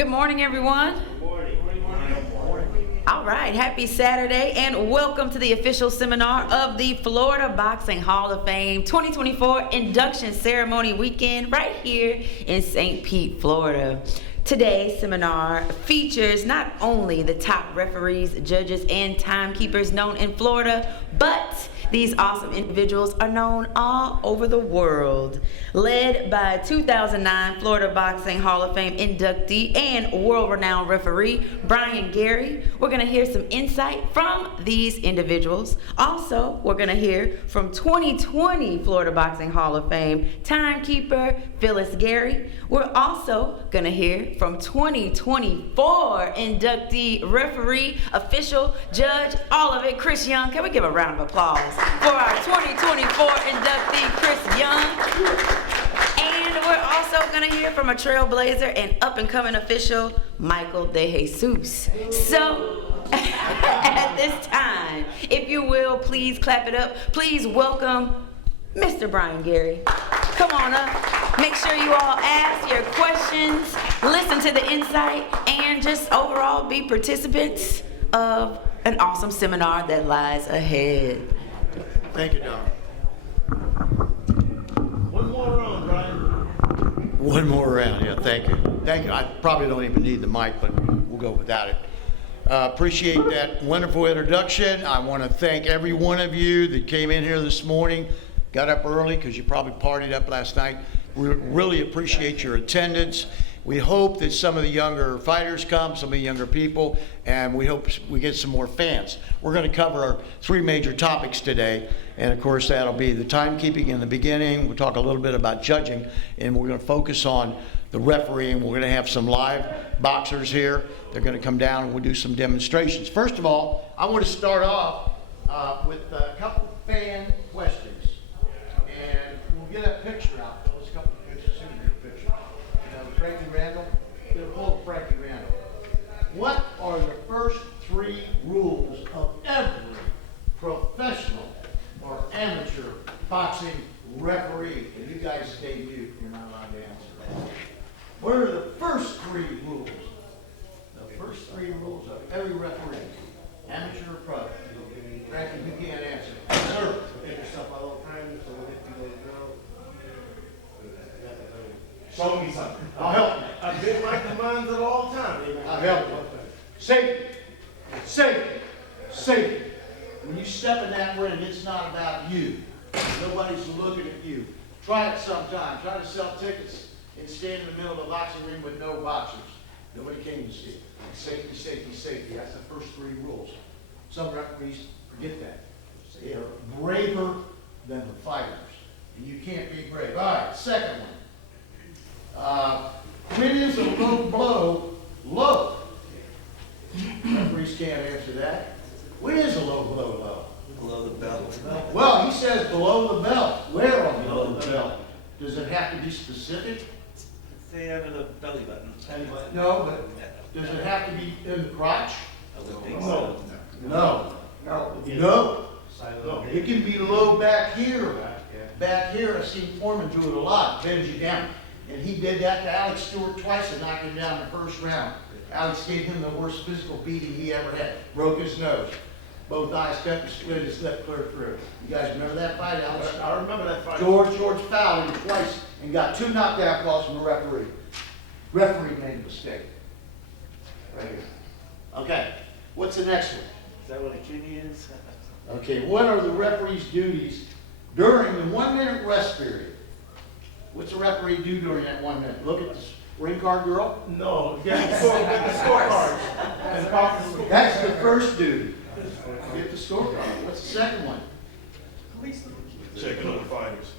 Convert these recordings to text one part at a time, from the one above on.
Good morning, everyone. Good morning. All right, happy Saturday and welcome to the official seminar of the Florida Boxing Hall of Fame 2024 induction ceremony weekend right here in St. Pete, Florida. Today's seminar features not only the top referees, judges, and timekeepers known in Florida, but these awesome individuals are known all over the world. Led by 2009 Florida Boxing Hall of Fame inductee and world-renowned referee, Brain Garry, we're going to hear some insight from these individuals. Also, we're going to hear from 2020 Florida Boxing Hall of Fame timekeeper, Garry. We're also going to hear from 2024 inductee, referee, official, judge, all of it, Chris Young. Can we give a round of applause for our 2024 inductee, Chris Young? And we're also going to hear from a trailblazer and up-and-coming official, Michael De Jesus. So, at this time, if you will, please clap it up. Please welcome Mr. Brain Garry. Come on up. Make sure you all ask your questions, listen to the insight, and just overall be participants of an awesome seminar that lies ahead. Thank you, Don. One more round, Brian. One more round, yeah, thank you. Thank you. I probably don't even need the mic, but we'll go without it. Appreciate that wonderful introduction. I want to thank every one of you that came in here this morning, got up early because you probably partied up last night. We really appreciate your attendance. We hope that some of the younger fighters come, some of the younger people, and we hope we get some more fans. We're going to cover our three major topics today, and of course that'll be the timekeeping in the beginning. We'll talk a little bit about judging, and we're going to focus on the refereeing. We're going to have some live boxers here. They're going to come down and we'll do some demonstrations. First of all, I want to start off with a couple fan questions, and we'll get a picture out. There's a couple of pictures in your picture. Frankie Randall, get a pull of Frankie Randall. What are the first three rules of every professional or amateur boxing referee? And you guys stay mute, you're not allowed to answer that. What are the first three rules? The first three rules of every referee, amateur or pro? Frankie, you can't answer. Sir, Make yourself a little friend, so when it goes down, show me something. I'll help you. I've been my commands at all times. I'll help you. Safety. Safety. Safety. When you step in that ring, it's not about you. Nobody's looking at you. Try it sometime. Try to sell tickets and stand in the middle of a boxing ring with no boxers. Nobody came to see it. Safety, safety, safety. That's the first three rules. Some referees forget that. They are braver than the fighters. And you can't be brave. All right, second one. When is a low blow low? Referees can't answer that. When is a low blow low? Below the belt. Well, he says below the belt. Where on below the belt? Does it have to be specific? Say under the belly button. No, but does it have to be in the crotch? I would think so. No. No. It can be low back here. Back here, I've seen Foreman do it a lot, bend you down. And he did that to Alex Stewart twice and knocked him down the first round. Alex gave him the worst physical beating he ever had. Broke his nose. Both eyes cut and split his lip clear through. You guys remember that fight, Alex? I remember that fight. George fouled him twice and got 2 knockdown calls from the referee. Referee made a mistake. Right here. Okay, what's the next one? Is that what a kidney is? Okay, what are the referee's duties during the 1-minute rest period? What's the referee do during that 1 minute? Look at this ring card girl. No, get the scorecards. That's the first duty. Get the scorecard. What's the second one? Checking on the fighters.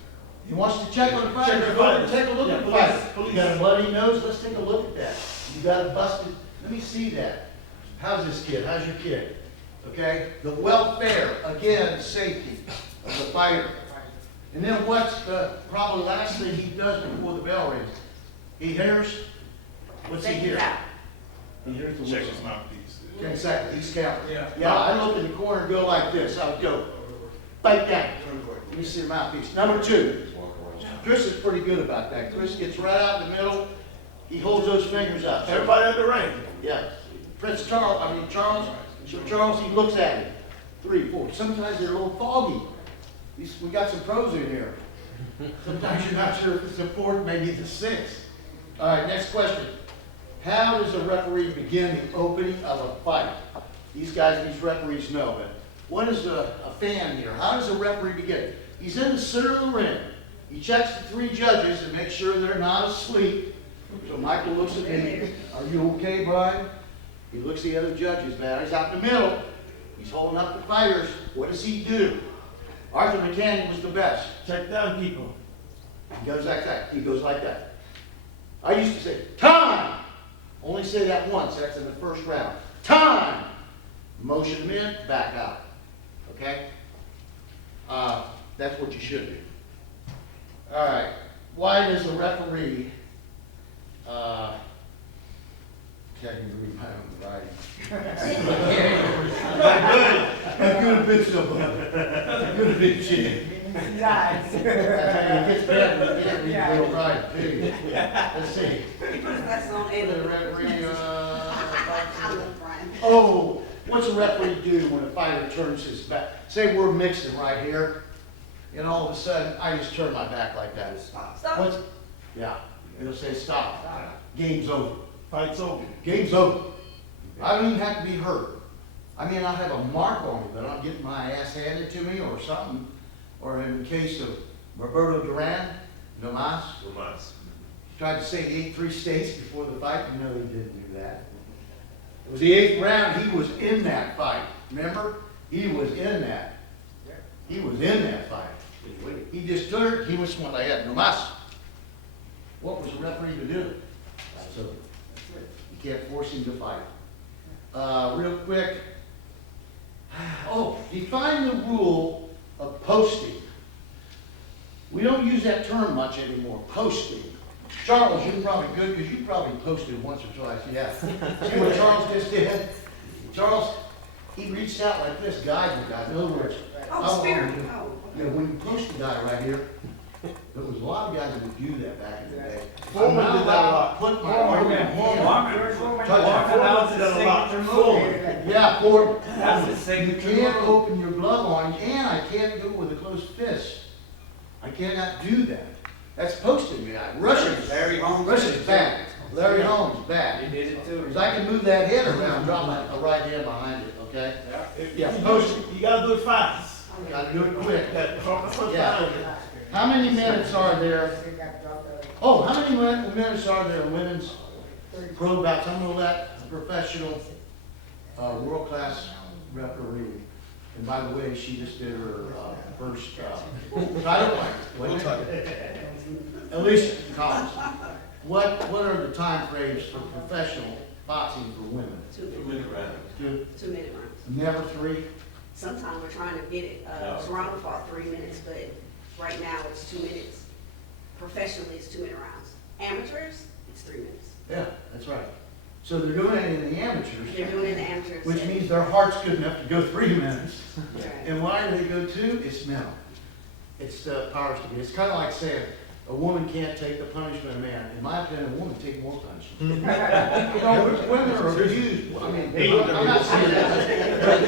He wants to check on the fighter. Check the fighters. Take a look at the Police. fighter. You got a bloody nose? Let's take a look at that. You got a busted. Let me see that. How's this kid? How's your kid? Okay. The welfare, again, safety of the fighter. And then what's the probably last thing he does before the bell rings? He hears. What's he hear? He hears the Check whistle. his mouthpiece. 10 seconds. He's counting. Yeah. I look in the corner and go like this. I would go. Bite down. Let me see the mouthpiece. Number 2. Chris is pretty good about that. Chris gets right out in the middle. He holds those fingers up. Everybody at the ring. Yeah. Charles, he looks at it. 3, 4. Sometimes they're a little foggy. We got some pros in here. Sometimes you're not sure if it's a 4th, maybe it's a 6. All right, next question. How does a referee begin the opening of a fight? These referees know, but what is a fan here? How does a referee begin? He's in the center of the ring. He checks the 3 judges and makes sure they're not asleep. So Michael looks at me. Are you okay, Brian? He looks at the other judges, man. He's out in the middle. He's holding up the fighters. What does he do? Arthur McCann was the best. Check down people. He goes like that. He goes like that. I used to say, time! Only say that once. That's in the first round. Time! Motion them in, back out. Okay? That's what you should do. All right. Why does a referee checking to read my own writing? That could have been somebody. That could have been Jim. Guys. It gets bad when you can't read your own writing, too. Let's see. That's on The Ed. referee, I love Brian. oh, what's a referee do when a fighter turns his back? Say we're mixing right here, and all of a sudden, I just turn my back like that. Stop. Yeah, it'll say stop. Game's over. Fight's over. Game's over. I don't even have to be hurt. I mean, I'll have a mark on me, but I'm getting my ass handed to me or something. Or in the case of Roberto Duran, no mas. Tried to say he ate 3 steaks before the fight. No, he didn't do that. It was the 8th round. He was in that fight. Remember? He was in that. He was in that fight. He just stood. He was what I had. No mas. What was the referee to do? That's over. You can't force him to fight. Real quick. Oh, define the rule of posting. We don't use that term much anymore. Posting. Charles, you're probably good because you probably posted once or twice. Yeah. See what Charles just did? Charles, he reached out like this, guiding the guy. In other words, Spirit. you know, when you post a guy right here, there was a lot of guys that would do that back in the day. Foreman I'm not did that a allowed lot. to put my arm in my hand. Touch Foreman did that a lot. Yeah, Foreman. That's the You signature can't move. open your glove on, and I can't do it with a closed fist. I cannot do that. That's posting me. Russia's bad. Larry Holmes, bad. He did it too. Because I can move that head around, drop my right hand behind it, okay? Yeah, posting. You gotta do it fast. Gotta do it quick. Yeah. How many minutes are there? Oh, how many minutes are there in women's pro bouts? I'm gonna let a professional, world-class referee. And by the way, she just did her first title fight. Alicia Collins. What are the time frames for professional boxing for women? 2 minute rounds. 2? 2 minute rounds. Never 3? Sometimes we're trying to get it. Toronto fought 3 minutes, but right now it's 2 minutes. Professionally, it's 2 minute rounds. Amateurs, it's 3 minutes. Yeah, that's right. So they're doing it in the amateurs. They're doing it in the amateurs. Which means their heart's good enough to go 3 minutes. Right. And why do they go 2? It's mental. It's powers to be. It's kind of like saying a woman can't take the punishment of a man. In my opinion, a woman take more punishment. You know, women are abused. I mean, I'm not saying that. But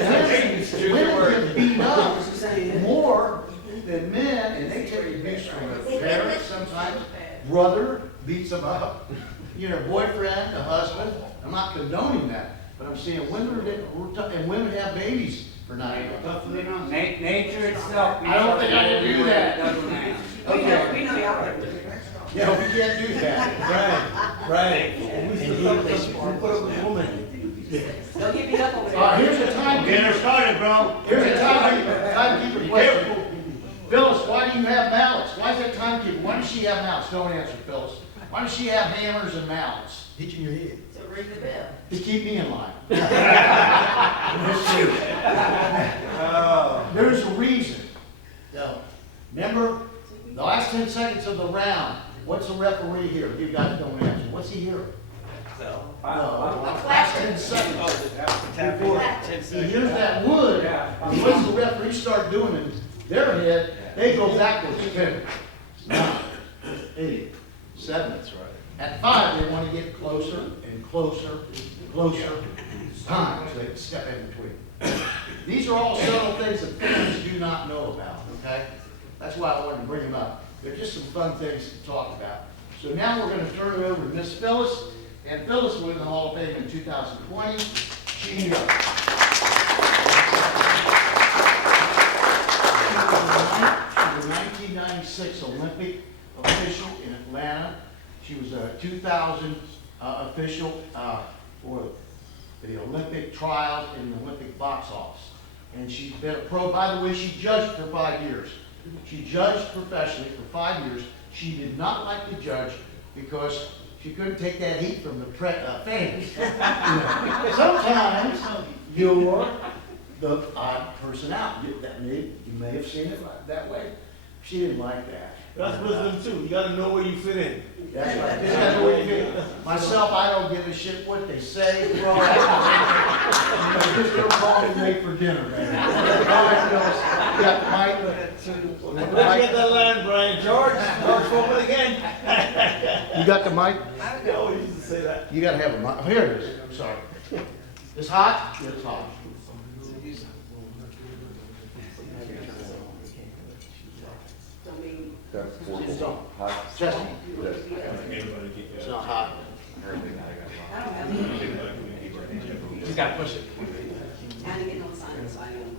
women get beat up more than men, and they take abuse from their parents sometimes. Brother beats them up. You know, boyfriend, a husband. I'm not condoning that, but I'm saying women and women have babies for 9 months. Nature itself. I don't think I can do that. Okay. We know y'all are. Yeah, we can't do that. Right. We put up with a woman. Don't get beat up over there. All right, here's a timekeeper. Get her started, bro. Here's a timekeeper question. Phyllis, why do you have mallets? Why is that timekeeper? Why does she have mallets? Don't answer, Phyllis. Why does she have hammers and mallets? Hitching your head. To ring the bell. To keep me in line. There's a reason. Now, remember, the last 10 seconds of the round, what's the referee here? You guys don't answer. What's he hearing? No, last 10 seconds. He hears that wood. And once the referee start doing it, their head, they go backwards. 10, 9, 8, 7, At 5, they want to get closer and closer and closer time, so they can step in between. These are all subtle things that parents do not know about, okay? That's why I wanted to bring them up. They're just some fun things to talk about. So now we're going to turn it over to Miss Phyllis, and Phyllis went in the Hall of Fame in 2020. She was a 1996 Olympic official in Atlanta. She was a 2000 official for the Olympic trials in the Olympic box office. And she's been a pro. By the way, she judged for 5 years. She judged professionally for 5 years. She did not like to judge because she couldn't take that heat from the fans. Sometimes you're the odd person out. You may have seen it that way. She didn't like that. That's wisdom too. You gotta know where you fit in. That's right. You gotta know where you fit in. Myself, I don't give a shit what they say. Well, just don't call me late for dinner, man. All right, Phyllis, you got the mic? Let's get that line, Brian. George Foreman again. You got the mic? I always used to say that. You gotta have a mic. Here it is. I'm sorry. It's hot? Yeah, it's hot. It's not hot. Just, it's not hot. Just gotta push it. I didn't get no sign, so I didn't.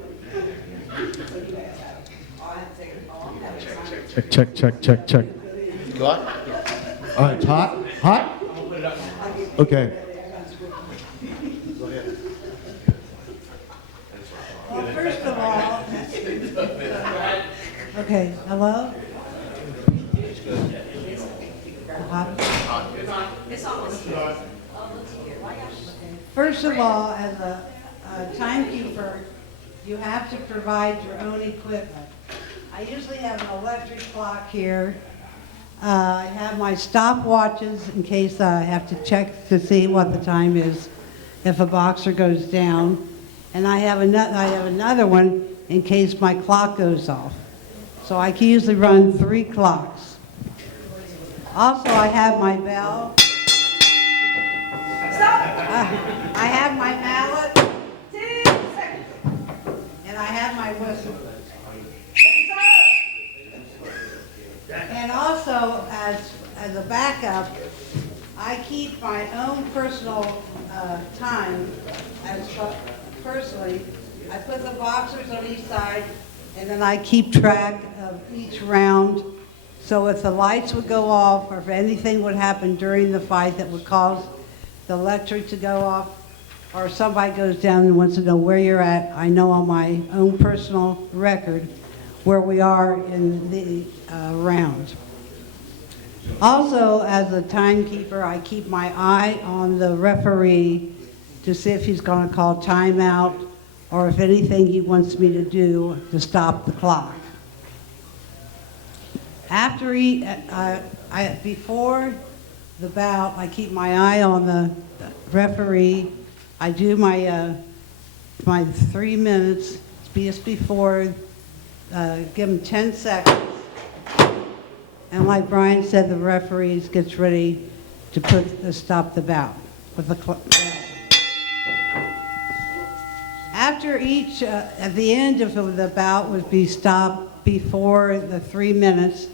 So you guys have it. All I have to take it off. Check. What? All right, it's hot? Hot? Okay. Go ahead. Well, first of all, okay, hello? It's almost here. First of all, as a timekeeper, you have to provide your own equipment. I usually have an electric clock here. I have my stopwatches in case I have to check to see what the time is if a boxer goes down. And I have another one in case my clock goes off. So I can usually run 3 clocks. Also, I have my bell. I have my mallet. 10 seconds. And I have my whistle. And also, as a backup, I keep my own personal time. Personally, I put the boxers on each side, and then I keep track of each round. So if the lights would go off, or if anything would happen during the fight that would cause the electric to go off, or somebody goes down and wants to know where you're at, I know on my own personal record where we are in the round. Also, as a timekeeper, I keep my eye on the referee to see if he's going to call timeout or if anything he wants me to do to stop the clock. After before the bout, I keep my eye on the referee. I do my 3 minutes just before, give him 10 seconds. And like Brian said, the referee gets ready to stop the bout with the clock. After each, at the end of the bout would be stopped before the 3 minutes,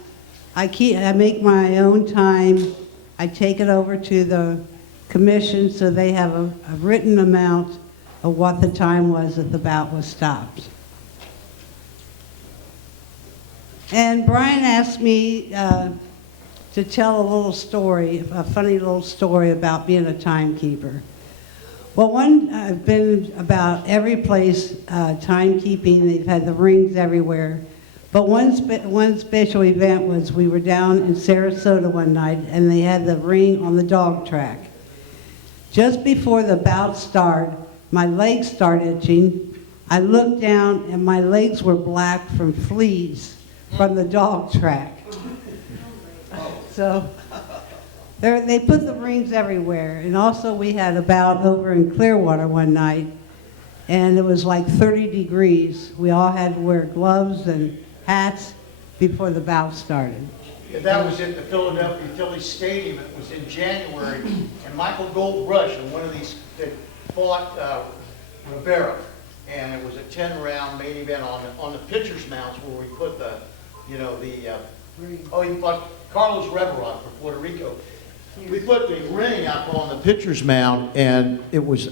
I make my own time. I take it over to the commission so they have a written amount of what the time was that the bout was stopped. And Brian asked me to tell a little story, a funny little story about being a timekeeper. Well, I've been about every place timekeeping. They've had the rings everywhere. But one special event was we were down in Sarasota one night, and they had the ring on the dog track. Just before the bout started, my legs started itching. I looked down, and my legs were black from fleas from the dog track. So they put the rings everywhere. And also we had a bout over in Clearwater one night, and it was like 30 degrees. We all had to wear gloves and hats before the bout started. Yeah, that was at the Philadelphia Phillies Stadium. It was in January, and Michael Goldrush, and one of these that fought Rivera, and it was a 10-round main event on the pitcher's mounts where we put the, he fought Carlos Reveron from Puerto Rico. We put the ring up on the pitcher's mound, and it was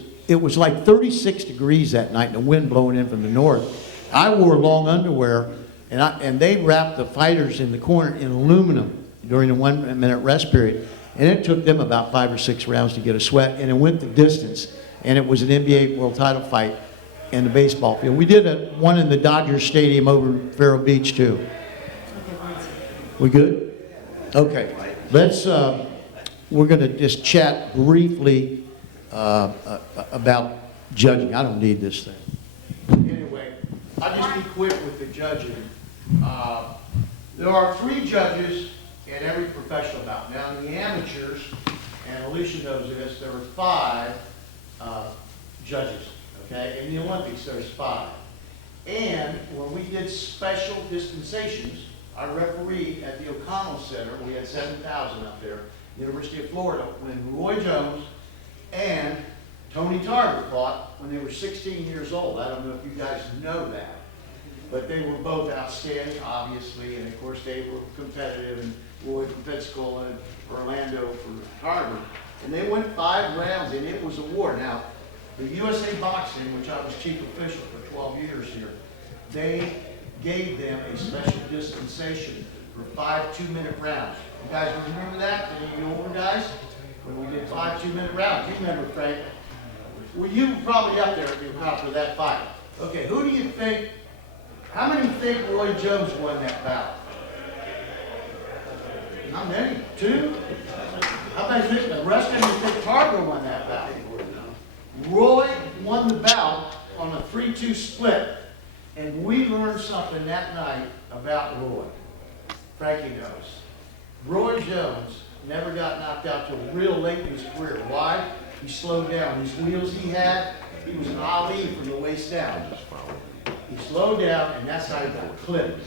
like 36 degrees that night, and the wind blowing in from the north. I wore long underwear, and they wrapped the fighters in the corner in aluminum during the 1 minute rest period. And it took them about 5 or 6 rounds to get a sweat, and it went the distance. And it was an NBA world title fight in the baseball field. We did one in the Dodgers Stadium over Vero Beach, too. We good? Okay. Let's, we're going to just chat briefly about judging. I don't need this thing. Anyway, I'll just be quick with the judging. There are 3 judges in every professional bout. Now, in the amateurs, and Alicia knows this, there are 5 judges, okay? In the Olympics, there's 5. And when we did special dispensations, I refereed at the O'Connell Center. We had 7,000 up there, University of Florida, when Roy Jones and Tony Tarver fought when they were 16 years old. I don't know if you guys know that, but they were both outstanding, obviously, and of course they were competitive, and Roy from Pensacola and Orlando for Tarver. And they went 5 rounds, and it was a war. Now, the USA Boxing, which I was chief official for 12 years here, they gave them a special dispensation for 5 2-minute rounds. You guys remember that? Any of you older guys? When we did 5 2-minute rounds. You remember, Frank? Well, you were probably up there at the account for that fight. Okay, who do you think, how many think Roy Jones won that bout? Not many. 2? How many think the rest of you think Tarver won that bout? Roy won the bout on a 3-2 split, and we learned something that night about Roy. Frankie knows. Roy Jones never got knocked out till real late in his career. Why? He slowed down. These wheels he had, he was an Ali from the waist down. He slowed down, and that's how he got clipped.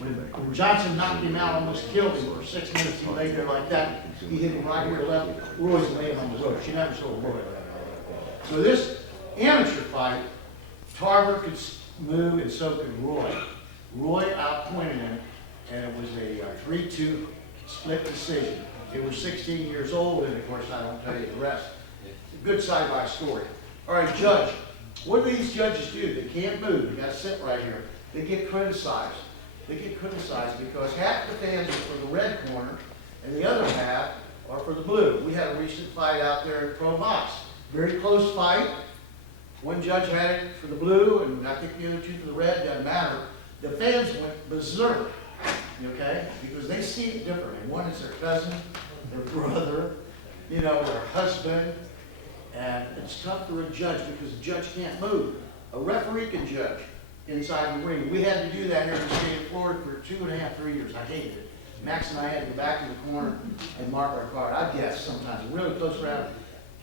When Johnson knocked him out, almost killed him for 6 minutes, he lay there like that. He hit him right here left. Roy's laying on the road. She never saw Roy. So this amateur fight, Tarver could move, and so could Roy. Roy outpointed him, and it was a 3-2 split decision. They were 16 years old, and of course I don't tell you the rest. It's a good side-by story. All right, judge. What do these judges do? They can't move. They got to sit right here. They get criticized. They get criticized because half the fans are for the red corner, and the other half are for the blue. We had a recent fight out there in Pro Box. Very close fight. One judge had it for the blue, and I think the other 2 for the red. Doesn't matter. The fans went berserk, okay, because they see it differently. One is their cousin, their brother, their husband, and it's tough for a judge because the judge can't move. A referee can judge inside the ring. We had to do that here in the state of Florida for 2.5, 3 years. I hated it. Max and I had to go back to the corner and mark our card. I guess sometimes, a really close round.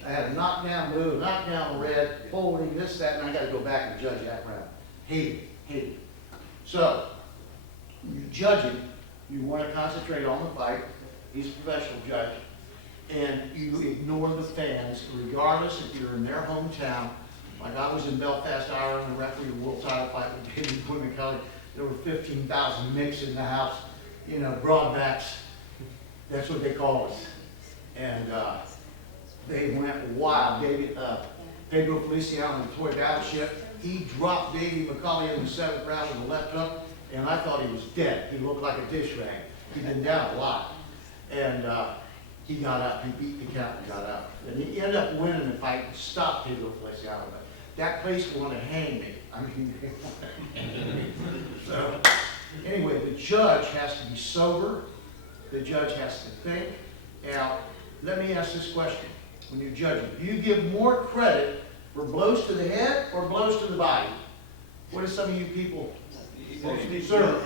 I had a knockdown blue, knockdown red, holding this, that, and I got to go back and judge that round. Hate it. So, when you're judging, you want to concentrate on the fight. He's a professional judge. And you ignore the fans, regardless if you're in their hometown. Like I was in Belfast, Ireland, and refereed a world title fight with David Quinn Kelly. There were 15,000 mix in the house, broadbacks. That's what they call us. And they went wild. Pedro Feliciano and the toy battleship. He dropped Davey McCauley in the 7th round with a left hook, and I thought he was dead. He looked like a dish rag. He'd been down a lot. And he got up. He beat the count and got up. And he ended up winning the fight and stopped Pedro Feliciano. But that place wanted to hang me. I mean, so anyway, the judge has to be sober. The judge has to think. Now, let me ask this question. When you're judging, do you give more credit for blows to the head or blows to the body? What do some of you people observe?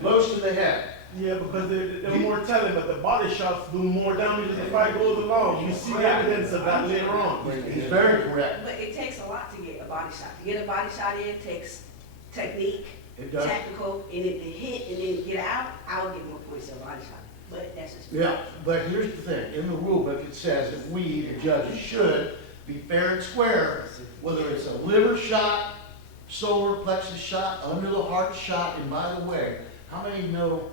Blows to the head. Yeah, because they're more telling, but the body shots do more damage as the fight goes along. You see the evidence of that later on. He's very correct. But it takes a lot to get a body shot. To get a body shot in takes technique, It does. technical, and if they hit and then get out, I would give more points to a body shot. But that's just. Yeah, but here's the thing, in the rule book, it says that we, the judges, should be fair and square, whether it's a liver shot, solar plexus shot, under the heart shot, and by the way, how many know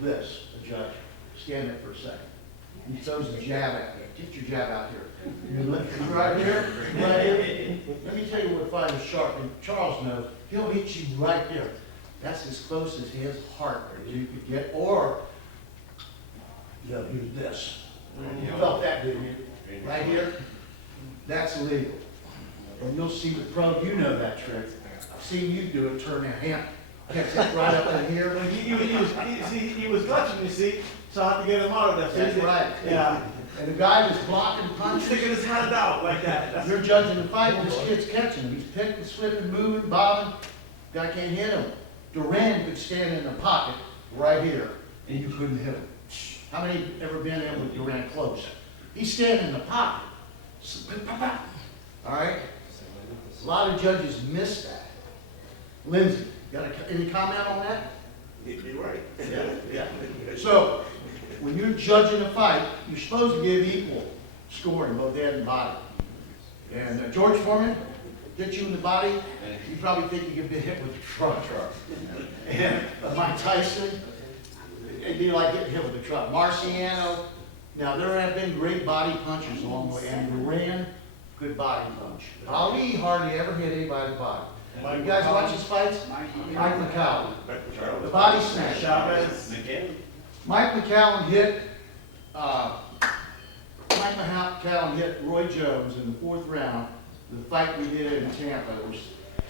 this, the judge? Stand there for a second. He throws the jab at you. Get your jab out here. Right here, right here. Let me tell you what fighter's sharp, and Charles knows, he'll hit you right there. That's as close as his heart as you could get, or you'll do this. You felt that, didn't you? Right here? That's legal. And you'll see the pro, you know that trick. I've seen you do it, turn that hand, catch that right up in here. He was clutching, you see, so I had to get him out of that. That's right. Yeah. And the guy was blocking He's punches. sticking his hand out like that. You're judging the fight, this kid's catching him. He's picking, slipping, moving, bobbing. Guy can't hit him. Duran could stand in the pocket right here, and you couldn't hit him. How many ever been in with Duran close? He's standing in the pocket. All right? A lot of judges miss that. Lindsay, any comment on that? You're right. Yeah. So, when you're judging a fight, you're supposed to give equal scoring, both head and body. And George Foreman hit you in the body, you probably think you could be hit with a truck. And Mike Tyson, it'd be like getting hit with a truck. Marciano, now there have been great body punchers along the way, and Duran, good body punch. Ali hardly ever hit anybody's body. You guys watch his fights? Mike McCallum, the body smash. Chavez. Mike McCallum hit Roy Jones in the 4th round. The fight we did in Tampa, there was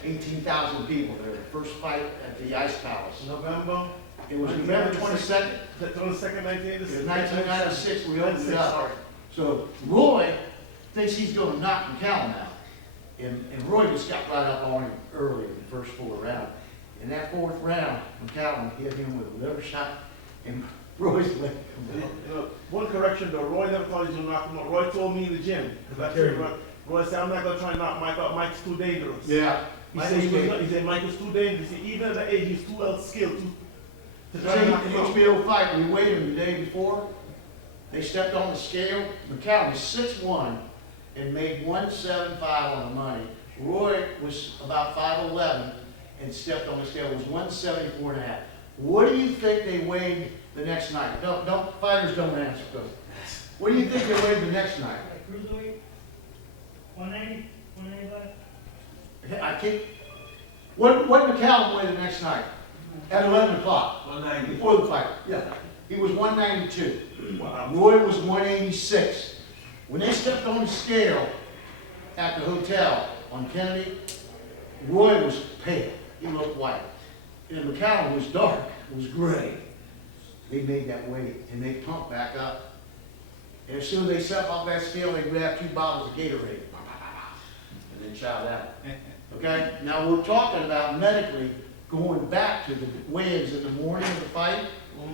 18,000 people there. The first fight at the Ice Palace. November. It was November 22nd. 22nd, 1986. It was 1996 we opened it up. So Roy thinks he's going to knock McCallum out. And Roy just got right up on him early in the first 4 rounds. In that 4th round, McCallum hit him with a liver shot, and Roy's leg come out. One correction though, Roy never thought he was going to knock him out. Roy told me in the gym. Roy said, I'm not going to try and knock Mike out. Mike's too dangerous. Yeah. He said Mike was too dangerous. He said, even at that age, he's too skilled to try and knock him out. HBO fight, we weighed him the day before. They stepped on the scale. McCallum was 6'1" and made 175 on the money. Roy was about 5'11" and stepped on the scale. It was 174.5. What do you think they weighed the next night? Fighters don't answer. What do you think they weighed the next night? Cruiserweight, 180, 185. I can't. What McCallum weighed the next night? At 11 o'clock. 190. Before the fight. Yeah. He was 192. Wow. Roy was 186. When they stepped on the scale at the hotel on Kennedy, Roy was pale. He looked white. And McCallum was dark, was gray. They made that weight and they pumped back up. And as soon as they stepped off that scale, they grabbed 2 bottles of Gatorade. And then shot out. Okay? Now we're talking about medically going back to the weigh-ins in the morning of the fight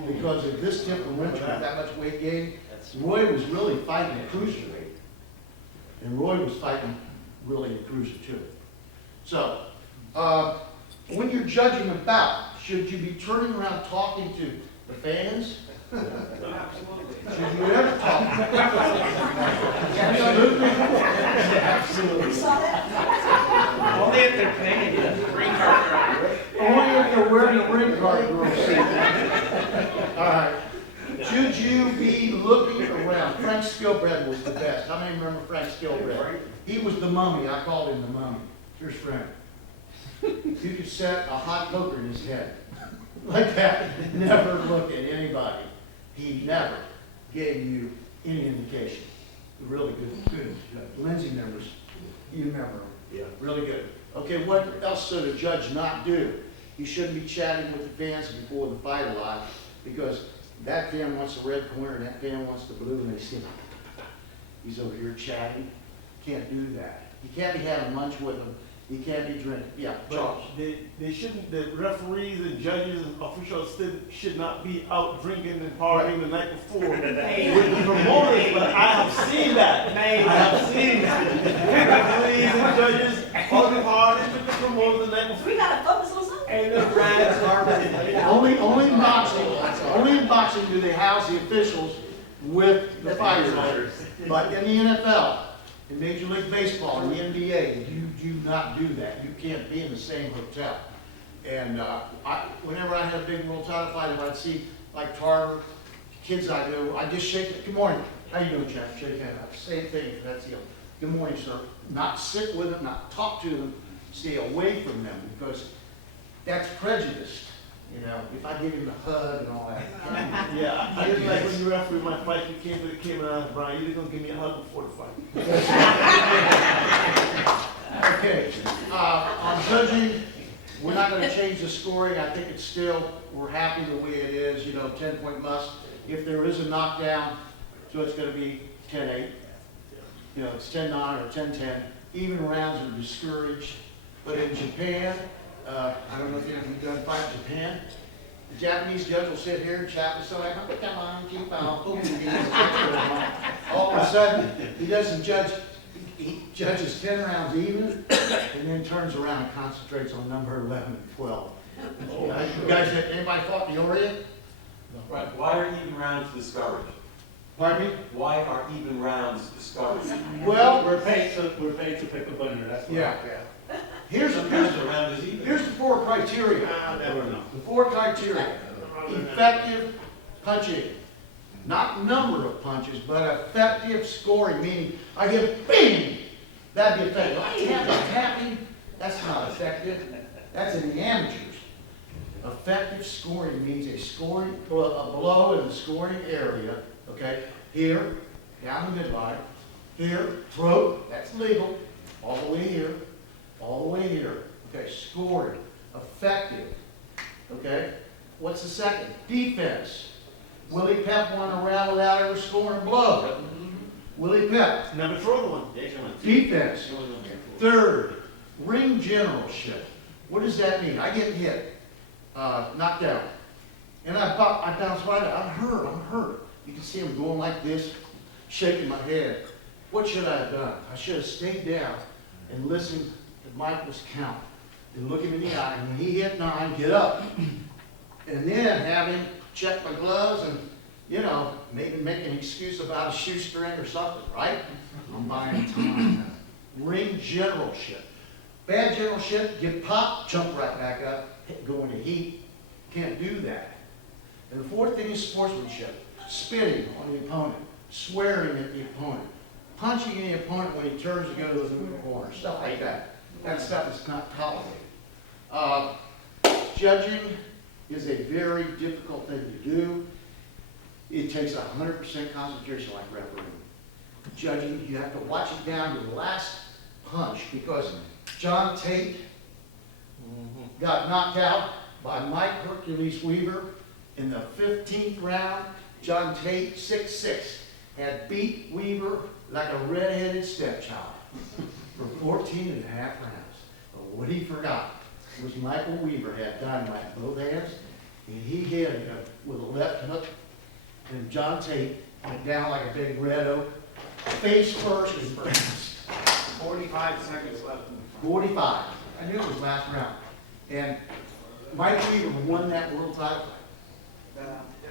because of this differential, that much weight gain. Roy was really fighting a cruiserweight. And Roy was fighting really a cruiser too. So, when you're judging a bout, should you be turning around talking to the fans? Should you ever talk? Absolutely. Absolutely. You saw that? Only if they're paying you. Green card. Only if they're wearing a ring card, girl. All right. Should you be looking around? Frank Skilbred was the best. How many remember Frank Skilbred? He was the mummy. I called him the mummy. Here's Frank. You could set a hot poker in his head. Like that. Never look at anybody. He never gave you any indication. Really good. Lindsay members, you remember him. Yeah. Really good. Okay, what else should a judge not do? He shouldn't be chatting with the fans before the fight a lot because that fan wants the red corner and that fan wants the blue and they see him. He's over here chatting. Can't do that. You can't be having lunch with him. You can't be drinking. Yeah, But Charles. they shouldn't, the referees and judges and officials still should not be out drinking and partying the night before with the promoters, but I have seen that. I have seen that. Referees and judges partying hard with the promoters the night before. We gotta focus on something. Ain't no Brian Harper. Only in boxing do they house the officials with the fighters. But in the NFL, in Major League Baseball, in the NBA, you do not do that. You can't be in the same hotel. And whenever I had a big world title fight, if I'd see like Tarver, kids I knew, I just shake it. Good morning. How you doing, Jeff? Shake hand. Same thing. That's the good morning, sir. Not sit with them, not talk to them, stay away from them because that's prejudiced. You know, if I give him a hug and all that. Yeah, I just like when you referee my fight, you came to the camera and asked Brian, you're gonna give me a hug before the fight. Okay, on judging, we're not gonna change the scoring. I think it's still, we're happy the way it is, you know, 10-point must. If there is a knockdown, so it's gonna be 10-8. You know, it's 10-9 or 10-10. Even rounds are discouraged. But in Japan, I don't know if you've done fight in Japan. The Japanese judge will sit here and chat with somebody, oh, come on, keep on, boom, all of a sudden, he doesn't judge, he judges 10 rounds even, and then turns around and concentrates on number 11 and 12. You guys, anybody fought in the Orient? Right, why are even rounds discouraged? Pardon me? Why are even rounds discouraged? Well, We're paid to pick a winner, that's what. yeah. Here's Sometimes the round is even. the 4 criteria. Never know. The 4 criteria. Effective punching. Not number of punches, but effective scoring, meaning I get bing! That'd be effective. Tapping, that's not effective. That's in the amateurs. Effective scoring means a blow in the scoring area, okay? Here, down the midline. Here, throat, that's legal. All the way here. All the way here. Okay, scoring. Effective. Okay? What's the second? Defense. Willie Pep won a round without ever scoring a blow. Willie Pep. Never throw the one. Defense. Third, ring generalship. What does that mean? I get hit, knocked out, and I bounce right out. I'm hurt. You can see him going like this, shaking my head. What should I have done? I should have stayed down and listened to Michael's count and look him in the eye. And when he hit 9, get up. And then have him check my gloves and, you know, maybe make an excuse about a shoestring or something, right? I'm buying time. Ring generalship. Bad generalship, get popped, jump right back up, go into heat. Can't do that. And the fourth thing is sportsmanship. Spitting on the opponent, swearing at the opponent, punching the opponent when he turns to go to the corner, stuff like that. That stuff is not tolerated. Judging is a very difficult thing to do. It takes 100% concentration like refereeing. Judging, you have to watch it down to the last punch because John Tate got knocked out by Mike Hercules Weaver in the 15th round. John Tate, 6'6", had beat Weaver like a red-headed stepchild for 14 and a half rounds. But what he forgot was Michael Weaver had dynamite in both hands, and he hit him with a left hook, and John Tate went down like a big red oak, face first and bounced. 45 seconds left. 45. I knew it was last round. And Mike Weaver won that world title fight.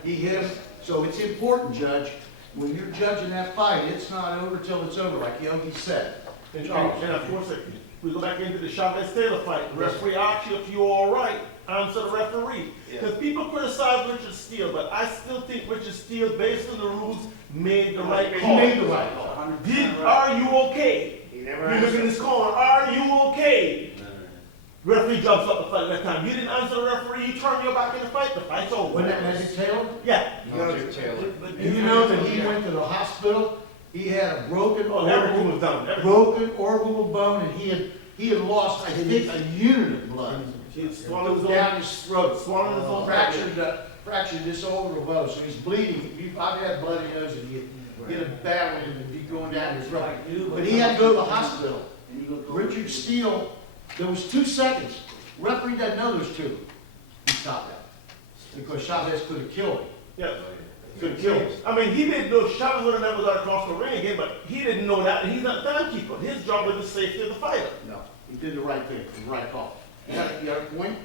He hit him. So it's important, Judge, when you're judging that fight, it's not over till it's over, like Yogi said. And of course, we go back into the Chavez Taylor fight. The referee asks you if you're all right. Answer the referee. Because people criticize Richard Steele, but I still think Richard Steele, based on the rules, made the right call. He made the right call. Are you okay? He never You look in this corner. Are you okay? Referee jumps up the fight that time. You didn't answer the referee. You turn your back in the fight. The fight's over. Wasn't that Magic Taylor? Yeah. Do you know that he went to the hospital? He had a broken Everything was done. orbital bone, and he had lost, I think, a unit of blood. He swallowed his Down own. his throat. Swallowed his own. Fractured this orbital bone, so he's bleeding. I've had bloody nose, and you get a battle and be going down his throat. But he had to go to the hospital. Richard Steele, there was 2 seconds. Referee doesn't know there's 2. He stopped that because Chavez could have killed him. Yeah. Could kill him. I mean, he didn't know Chavez would have never got across the ring again, but he didn't know that. He's not the timekeeper. His job is the safety of the fighter. No, he did the right thing, the right call. You got a point?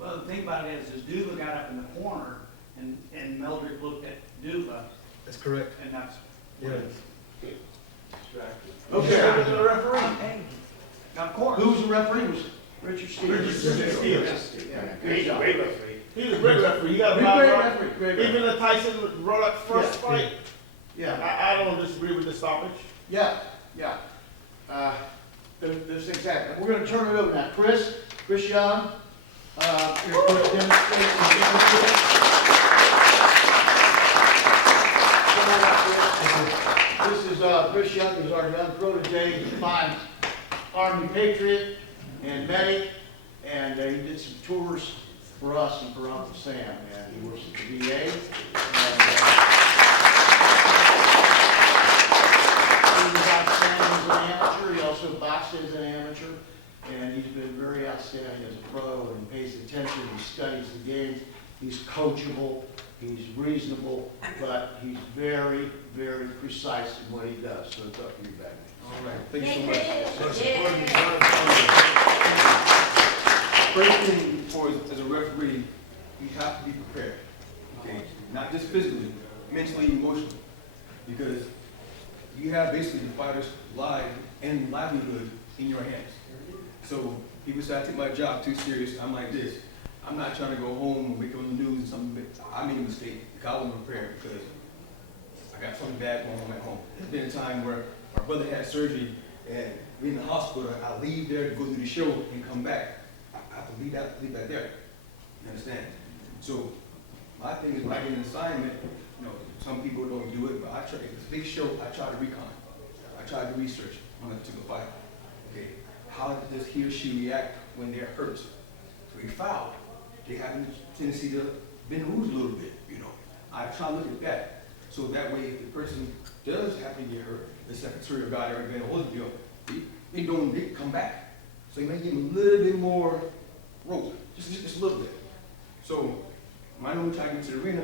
Well, the thing about it is Duva got up in the corner, and Meldrick looked at Duva, That's correct. and that's. Yeah. Okay, over to the referee. Got a corner. Who's the referee? Was Richard Steele? Richard Steele. Great job. He's a great referee. He got a Great lot referee, of great referee. Even the Tyson brought up first Yeah. fight. Yeah, I don't disagree with the stoppage. yeah, yeah. Those things happen. We're gonna turn it over now. Chris Young, your first demonstration. This is Chris Young, who's our young protege, fine Army patriot and medic, and he did some tours for us and for Uncle Sam, and he works at the VA. He was outstanding as an amateur. He also boxed as an amateur, and he's been very outstanding as a pro, and he pays attention, he studies the games, he's coachable, he's reasonable, but he's very, very precise in what he does. So it's up to you, Becky. All right, thank you so much. Yeah. First thing before, as a referee, you have to be prepared, okay? Not just physically, mentally, emotionally, because you have basically the fighter's life and livelihood in your hands. So people say I take my job too serious. I'm like this. I'm not trying to go home and wake up on the news and something. I made a mistake because I wasn't prepared because I got something bad going on at home. There's been a time where my brother had surgery and we're in the hospital. I leave there to go do the show and come back. I have to leave that there. You understand? So my thing is when I get an assignment, you know, some people don't do it, but I try. If it's a big show, I try to recon. I try to research on a particular fight. Okay, how does he or she react when they're hurt? So he fouled. They have a tendency to bend the rules a little bit, you know. I try to look at that. So that way, if the person does happen to get hurt, the secretary or guy or event holds the deal, they come back. So you may give them a little bit more rope, just a little bit. So when I know we try to get to the arena,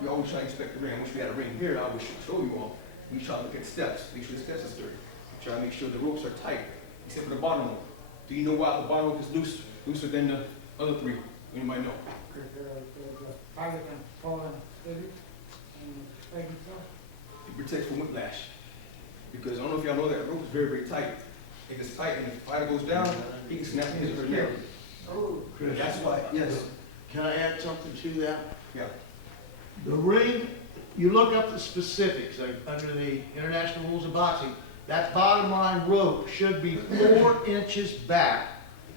we always try to inspect the ring. Once we had a ring here, I would show you all. We try to look at steps, make sure the steps are sturdy. We try to make sure the ropes are tight, except for the bottom rope. Do you know why the bottom rope is looser than the other three? You might know. It protects from whiplash. Because I don't know if y'all know that rope is very, very tight. If it's tight and if the fighter goes down, he can snap his or her neck. Chris, That's why, yes. Can I add something to that? Yeah. The ring, you look up the specifics, like under the international rules of boxing, that bottom line rope should be 4 inches back.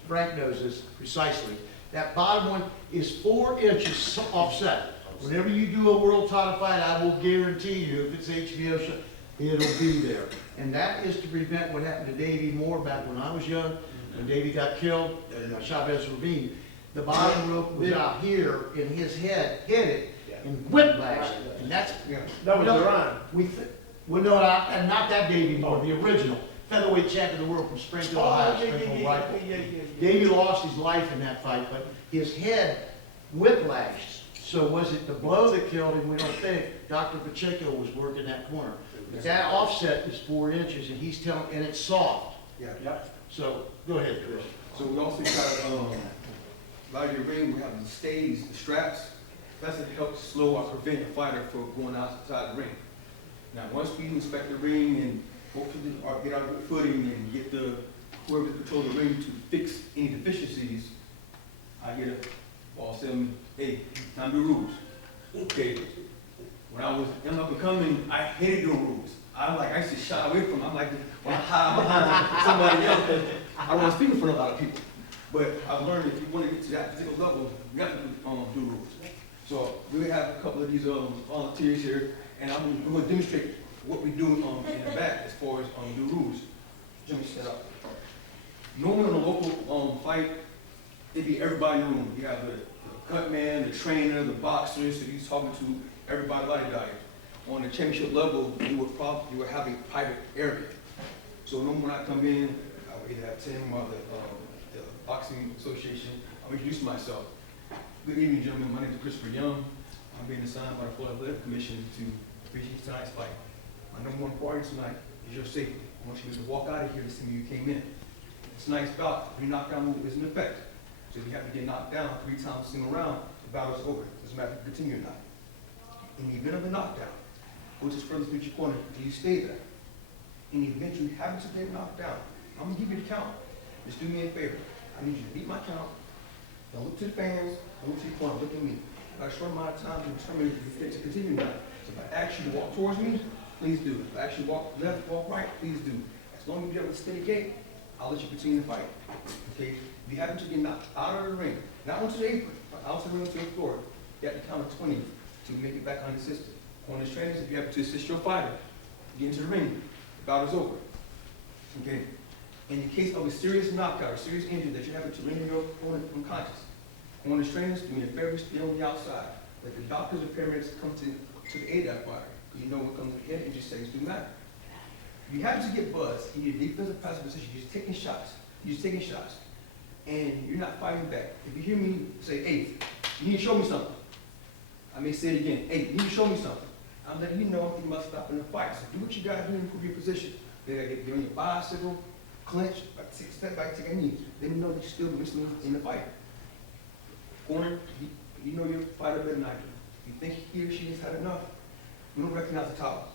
Frank knows this precisely. That bottom one is 4 inches offset. Whenever you do a world title fight, I will guarantee you, if it's HBO show, it'll be there. And that is to prevent what happened to Davey Moore back when I was young, when Davey got killed in Chavez Ravine. The bottom rope was out here, and his head hit it and whiplashed it. And that's, That was Iran. well, no, not that Davey Moore, the original featherweight champion of the world from Springfield, Ohio. Springfield Rifle. Davey lost his life in that fight, but his head whiplashed. So was it the blow that killed him? We don't think. Dr. Pacheco was working that corner. But that offset is 4 inches, and he's telling, and it's soft. Yeah. So go ahead, Chris. So we also try to, by your ring, we have the stays, the straps. That's to help slow or prevent the fighter from going outside the ring. Now, once we inspect the ring and hopefully get our good footing and get the whoever controls the ring to fix any deficiencies, I get a ball saying, hey, time to do rules. Okay. When I was young up and coming, I hated doing rules. I used to shy away from them. I'm like, when I hide behind somebody else, I don't want to speak in front of a lot of people. But I learned if you want to get to that particular level, you have to do rules. So we have a couple of these volunteers here, and we're going to demonstrate what we do in the back as far as do rules. Jimmy, set up. Normally in a local fight, it'd be everybody in the room. You have the cut man, the trainer, the boxer, so he's talking to everybody like that. On the championship level, you would have a private area. So normally when I come in, I would either have Tim or the Boxing Association. I'll introduce myself. Good evening, gentlemen. My name is Christopher Young. I'm being assigned by the Florida Boxing Commission to officiate tonight's fight. My number one priority tonight is your safety. I want you to walk out of here the same way you came in. Tonight's bout, if you knock down move is in effect. So if you have to get knocked down 3 times a single round, the battle's over. Doesn't matter if you continue or not. In the event of a knockdown, which is furthest with your corner until you stay there. In the event you happen to get knocked down, I'm gonna give you the count. Just do me a favor. I need you to beat my count. Don't look to the fans, don't look to your corner, look at me. I got a short amount of time to determine if you to continue or not. So if I ask you to walk towards me, please do. If I ask you to walk left, walk right, please do. As long as you have a steady gait, I'll let you continue the fight. Okay? If you happen to get knocked out of the ring, not onto the apron, but out of the ring to the floor, you have to count to 20 to make it back unassisted. Corners trainers, if you happen to assist your fighter, get into the ring, the bout is over. Okay? In the case of a serious knockout or serious injury that you happen to render your opponent unconscious, corners trainers, do me a favor, stay on the outside. Let the doctors or paramedics come to the aid of that fighter, because you know what comes ahead, injury settings do matter. If you happen to get buzzed in your defensive passive position, you're just taking shots, and you're not fighting back. If you hear me say, hey, you need to show me something. I may say it again, hey, you need to show me something. I'm letting you know I'm thinking about stopping the fight. So do what you gotta do to improve your position. Get on your bicycle, clinch, step back, take a knee. Let me know that you're still listening in the fight. Corner, you know your fighter better than I do. You think he or she has had enough? You don't recognize the towel.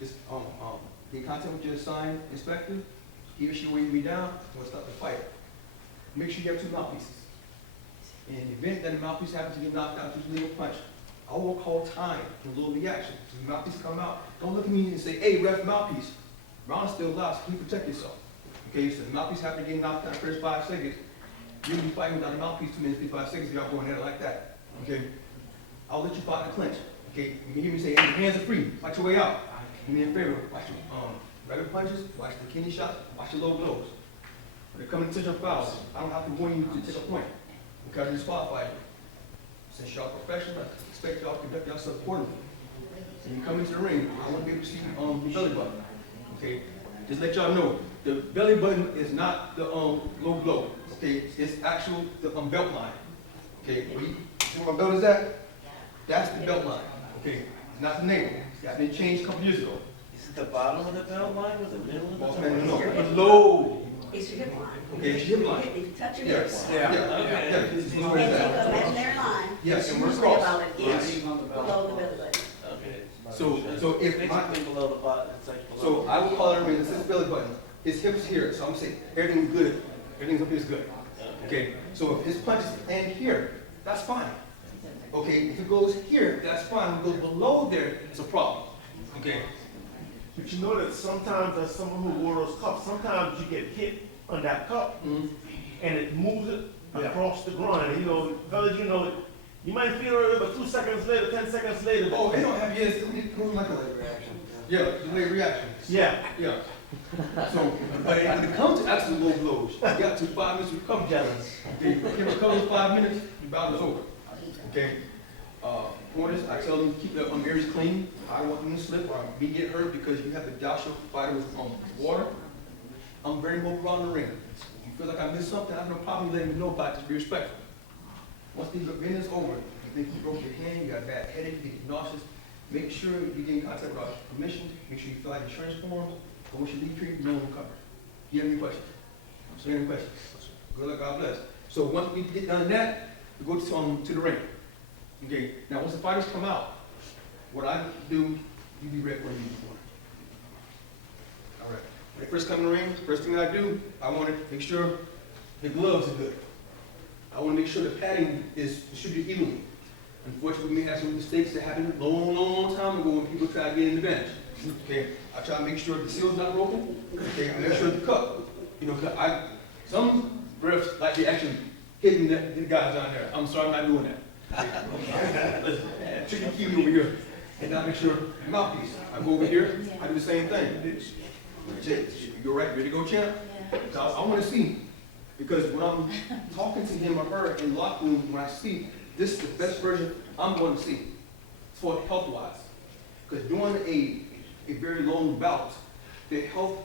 Just get in contact with your assigned inspector. He or she will me down, we'll stop the fight. Make sure you have 2 mouthpieces. In the event that the mouthpiece happens to get knocked out due to legal punch, I will call time for a little reaction. So the mouthpiece come out, don't look at me and say, hey, ref, mouthpiece. Round still alive, so please protect yourself. Okay, so the mouthpiece happen to get knocked out the first 5 seconds. You're gonna be fighting without a mouthpiece 2 minutes, 55 seconds, y'all going at it like that. Okay? I'll let you fight in the clinch. Okay? You can hear me say, hey, your hands are free, fight your way out. Do me a favor, watch your regular punches, watch the kidney shots, watch your low blows. When it comes to intentional fouls, I don't have to warn you to take a point. Because I disqualify you. Since y'all professional, I expect y'all to conduct yourself accordingly. When you come into the ring, I want to be able to see your belly button. Okay? Just let y'all know, the belly button is not the low blow. Okay? It's actual the belt line. Okay? Where you see where my belt is at? That's the belt line. Okay? It's not the navel. That been changed a couple years ago. Is it the bottom of the belt line or the middle of the Boss belt man, line? no. Low. It's your hip line. Okay, it's your hip line. If you touch your Yes. hip Yeah. line, Yeah. and take an imaginary line, Yes, it's and we're usually across. about an inch Yes. below the belly button. Okay. So if my, Basically below the bottom, it's like below. so I will call everybody, this is belly button. His hips here, so I'm saying everything's good. Everything's up here is good. Okay, so if his punch is in here, that's fine. Okay, if it goes here, that's fine. If it goes below there, it's a problem. Okay. But you know that sometimes, as someone who wore those cups, sometimes you get hit on that cup, Mm-hmm. and it moves it across the ground. And you know, fellas, you know, you might feel it, but 2 seconds later, 10 seconds later. Oh, they don't have yes, it's like a delayed reaction. Yeah, delayed reaction. Yeah. Yeah. So, but when it comes to actual low blows, you got to 5 minutes to recover. Jealous. Okay, if you recover in 5 minutes, your bout is over. Okay. Corners, I tell them keep the areas clean. I don't want them to slip or me get hurt because you have to douse your fighter with water. I'm very mobile around the ring. If you feel like I missed something, I have no problem letting you know about it. Just be respectful. Once the event is over, you think you broke your hand, you got a bad headache, you get nauseous, make sure you get in contact with our permission, make sure you fill out insurance forms, or once you leave here, you know we'll cover. Do you have any questions? So any questions? Good luck, God bless. So once we get done that, we go to the ring. Okay, now once the fighters come out, what I do, you be ready for me before. All right. When they first come in the ring, first thing I do, I want to make sure the gloves are good. I want to make sure the padding is distributed evenly. Unfortunately, we may have some mistakes that happened a long time ago when people try to get in the bench. Okay, I try to make sure the seal's not broken. Okay, I make sure the cup, you know, some refs like they actually hitting the guys down there. I'm sorry, I'm not doing that. Listen, tricky key over here. And I make sure mouthpiece. I go over here, I do the same thing. You're right, ready to go, champ? So I want to see, because when I'm talking to him or her in the locker room, when I see this is the best version I'm going to see for health-wise. Because during a very long bout, the health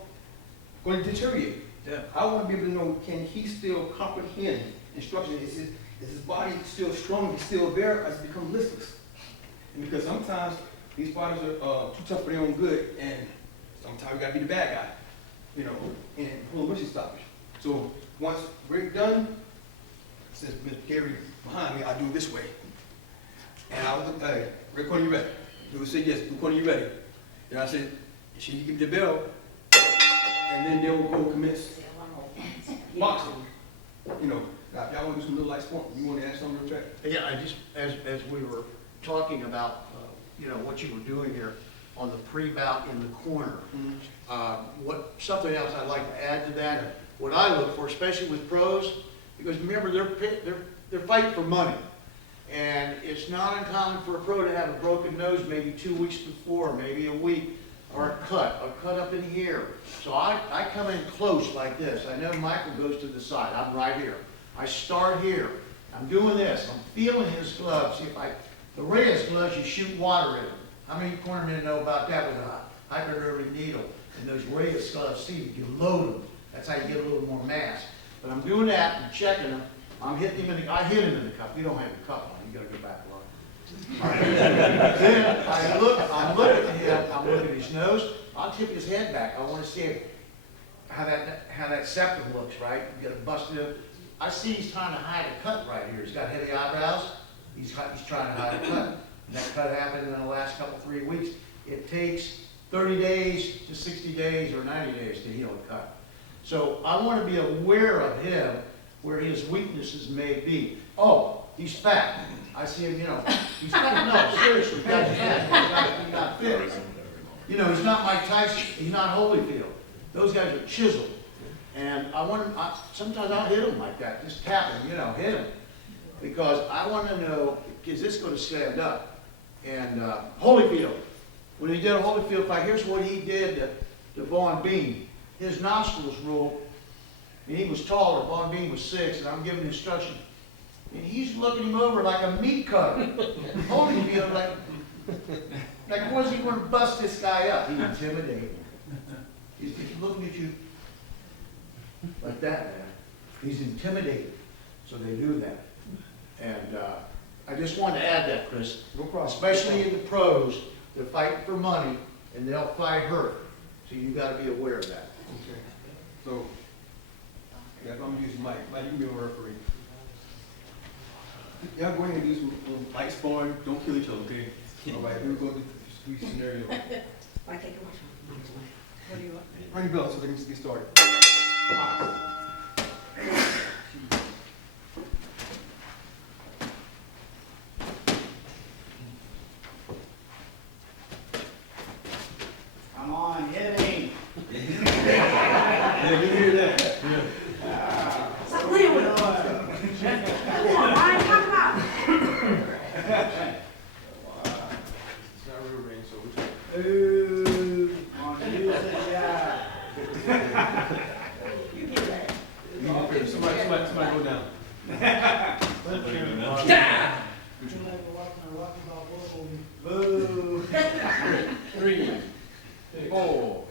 going to deteriorate. Yeah. I want to be able to know, can he still comprehend instruction? Is his body still strong? Is still there? Or has it become listless? And because sometimes these fighters are too tough for their own good, and sometimes you got to be the bad guy, you know, and pull a windshield stoppage. So once we're done, since Mr. Garry behind me, I do it this way. And I was like, hey, Red Corner, you ready? He would say, yes, Blue Corner, you ready? Then I said, she give me the bell, and then they'll go commence boxing. You know, y'all want to do some little light sport? You want to add something real quick? Yeah, I just, as we were talking about, you know, what you were doing here on the pre-bout in the corner, something else I'd like to add to that, what I look for, especially with pros, because remember, they're fighting for money. And it's not uncommon for a pro to have a broken nose maybe 2 weeks before, maybe a week, or a cut up in here. So I come in close like this. I know Michael goes to the side. I'm right here. I start here. I'm doing this. I'm feeling his gloves. The Reyes gloves, you shoot water in them. How many cornermen know about that with a hypodermic needle? And those Reyes gloves, see, you load them. That's how you get a little more mass. But I'm doing that and checking them. I'm hitting him I hit him in the cup. You don't have the cup on. You got to go back one. All right. Then I'm looking at him. I'm looking at his nose. I'll tip his head back. I want to see how that septum looks, right? You got to bust it up. I see he's trying to hide a cut right here. He's got heavy eyebrows. He's trying to hide a cut. And that cut happened in the last 3 weeks. It takes 30 days to 60 days or 90 days to heal a cut. So I want to be aware of him where his weaknesses may be. Oh, he's fat. I see him, you know, he's fat. No, seriously, he's fat. He's not fit. You know, he's not Mike Tyson. He's not Holyfield. Those guys are chiseled. And I want him, sometimes I'll hit him like that. Just tap him, you know, hit him. Because I want to know, is this going to stand up? And Holyfield, when he did a Holyfield fight, here's what he did to Vaughn Bean. His nostrils ruled, and he was taller. Vaughn Bean was 6, and I'm giving instruction. And he's looking him over like a meat cutter. Holyfield, like when's he going to bust this guy up? He intimidated him. He's looking at you like that, man. He's intimidated. So they do that. And I just wanted to add that, Chris. No problem. Especially in the pros, they're fighting for money, and they'll fight hurt. So you got to be aware of that. Okay. So, yeah, I'm going to use Mike. Mike, you can be a referee. Y'all go ahead and do some light sparring. Don't kill each other, okay? All right, we're going to do three scenarios. Mike, take a watch. What do you want? Ring the bell so they can get started. Come on, hit me. Yeah, you hear that? Stop playing with him. Come on, Ryan, come out. It's not real ring, so which one? Ooh, on you say yeah. You get that. Somebody go down. Boo. 3, 4,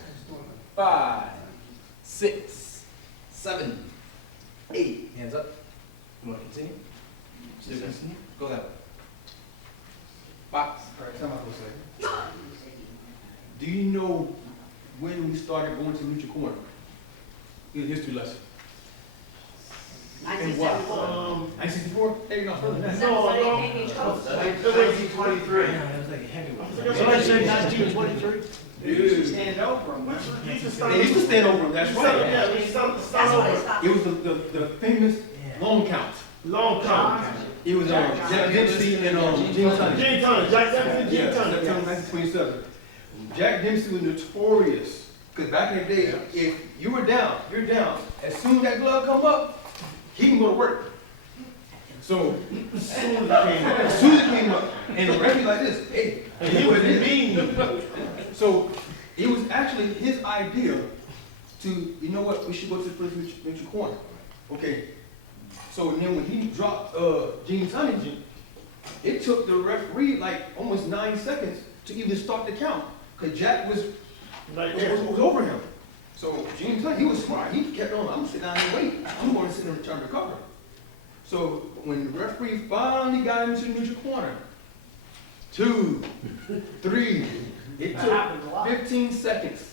5, 6, 7, 8. Hands up. You want to continue? Still continue? Go that way. Box. All right, time out for a second. Do you know when we started going to neutral corner? It's a history lesson. 1974. 1964? Hey, no, further than that. No. 1923. Somebody say 1923? You used to stand over him. They used to stand over him, that's right. Yeah, we start That's why they over. stopped. It was the famous long count. Long time. It was Jack Dempsey and Gene Tunney. Gene Tunney, Jack Dempsey and Gene Yeah, Tunney. September 1927. Jack Dempsey was notorious, because back in the day, if you were down, you're down. As soon as that glove come up, he can go to work. So, as soon as it came up, and the referee like this, hey, He was mean. So, it was actually his idea to, you know what, we should go to the first neutral corner. Okay. So then when he dropped Gene Tunney, it took the referee like almost 9 seconds to even start the count, because Jack was over him. So Gene Tunney, he was smart. He kept on. I'm gonna sit down and wait. I'm going to sit and try to recover. So when the referee finally got him into the neutral corner, 2, 3, it took 15 seconds.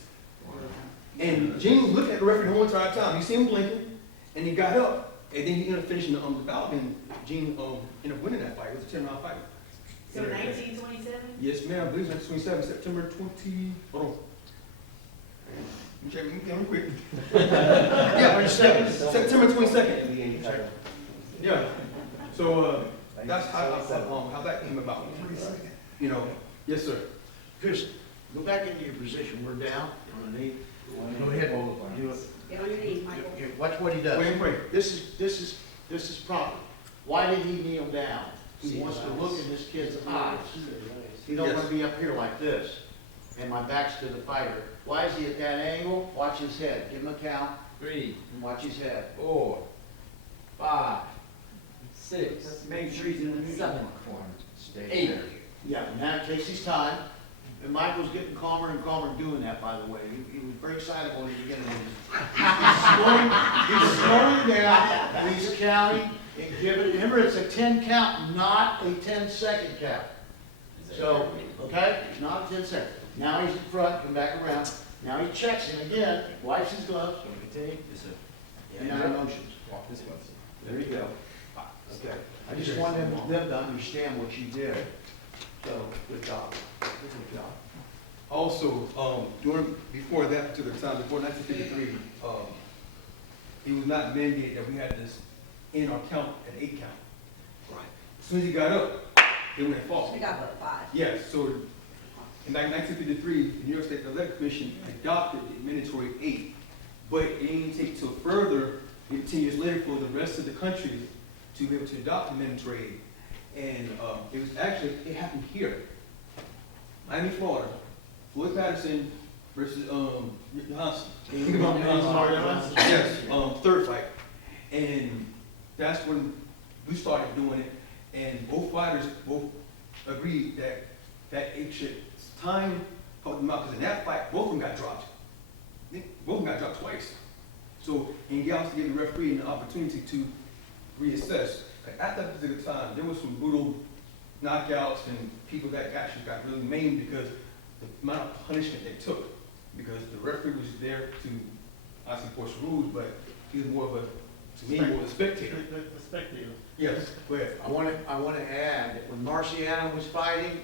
And Gene was looking at the referee the whole entire time. He seen him blinking, and he got up. And then he ended up finishing the bout, and Gene ended up winning that fight. It was a 10-round fight. So 1927? Yes, ma'am. I believe it's 27, September 20. Hold on. Let me check real quick. Yeah, September 22nd. Yeah. So that's how that came about. You know. Yes, sir. Chris, go back into your position. We're down on the knee. Go ahead. Get on your knees, Michael. Watch what he does. Wait, wait. This is proper. Why did he kneel down? He wants to look in this kid's eyes. He don't want to be up here like this, and my back's to the fighter. Why is he at that angle? Watch his head. Give him a count. 3, And watch his head. 4, 5, 6, Make sure he's in the neutral 7, form. Stay 8. there. Yeah, now it takes his time. And Michael's getting calmer and calmer doing that, by the way. He was very excitable at the beginning. He's slowing down, he's counting, and giving, remember, it's a 10 count, not a 10-second count. So, okay, not a 10-second. Now he's in front, come back around. Now he checks him again, wipes his gloves, Yes, sir. and now motions. Walk this way. There you go. Okay. I just wanted them to understand what you did. So, good job. Good job. Also, before that particular time, before 1953, it was not mandated that we had this in our count at 8 count. Right. As soon as he got up, it went false. We got about 5. Yes, so in 1953, the New York State Athletic Commission adopted the mandatory 8, but it didn't take till further, 10 years later, for the rest of the country to be able to adopt the mandatory 8. And it happened here, Miami, Florida. Floyd Patterson versus Johnson. Johnson. Yes, third fight. And that's when we started doing it. And both fighters both agreed that it should time help them out. Because in that fight, both of them got dropped. Both of them got dropped twice. So, and he also gave the referee an opportunity to reassess. At that particular time, there was some brutal knockouts and people that actually got really maimed because the amount of punishment they took, because the referee was there to obviously enforce rules, but he was more of a spectator. The spectator. Yes, go ahead. I want to add that when Marciano was fighting,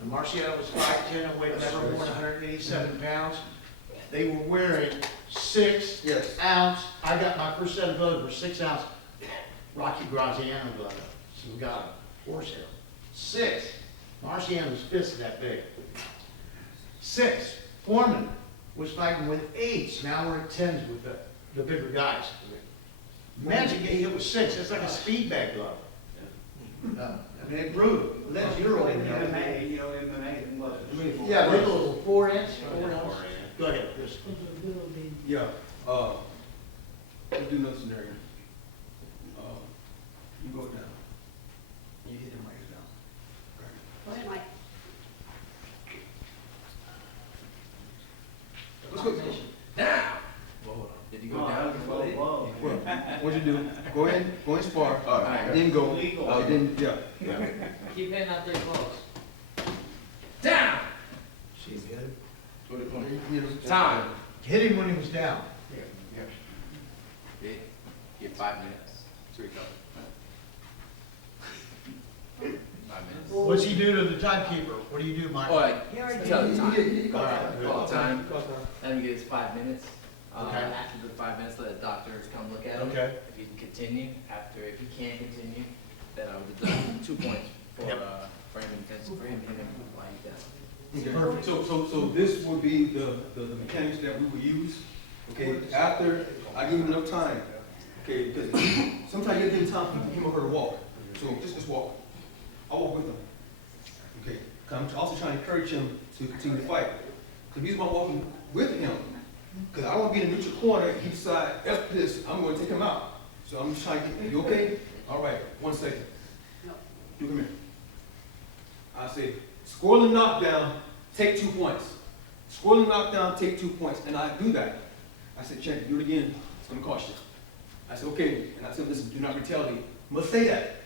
and Marciano was 5'10" and weighed never more than 187 pounds, they were wearing 6 ounce. I got my first set of gloves were 6 ounce Rocky Graziano gloves. So we got a horsehair. 6. Marciano's fist that big. 6. Foreman was fighting with 8s. Now we're at 10s with the bigger guys. Imagine getting hit with 6. It's like a speed bag glove. I mean, it's brutal. That's your old MMA, you know, MMA, what? Yeah, little 4-inch. Go ahead, Chris. Yeah, we'll do another scenario. You go down. You hit him right down. Go ahead, Mike. Let's go. Now! Hold on. Did you go down before they? Whoa. What'd you do? Go ahead and spar. Then go. Then, yeah. Keep hitting out there close. Down! She's good. Go to the corner. You know, Time. Hit him when he was down. Get 5 minutes to recover. 5 minutes. What's he do to the timekeeper? What do you do, Mike? Oh, tell the time. All right, good. Call time. Let him get his 5 minutes. Okay. After the 5 minutes, let the doctors come look at him. Okay. If he can continue, if he can't continue, then I would deduct 2 points for him hitting him while he's down. Perfect. So this would be the mechanics that we would use. Okay, after I give him enough time. Okay, because sometimes you give him time for him or her to walk. So just walk. I'll walk with him. Okay, 'cause I'm also trying to encourage him to continue to fight. Because he's about walking with him. Because I don't want to be in the neutral corner. He decide, F this, I'm going to take him out. So I'm just trying to get, you okay? All right, 1 second. No. You come here. I say, score the knockdown, take 2 points. Score the knockdown, take 2 points. And I do that. I said, check it, do it again. It's going to cost you. I said, okay. And I said, listen, do not retaliate. Must say that.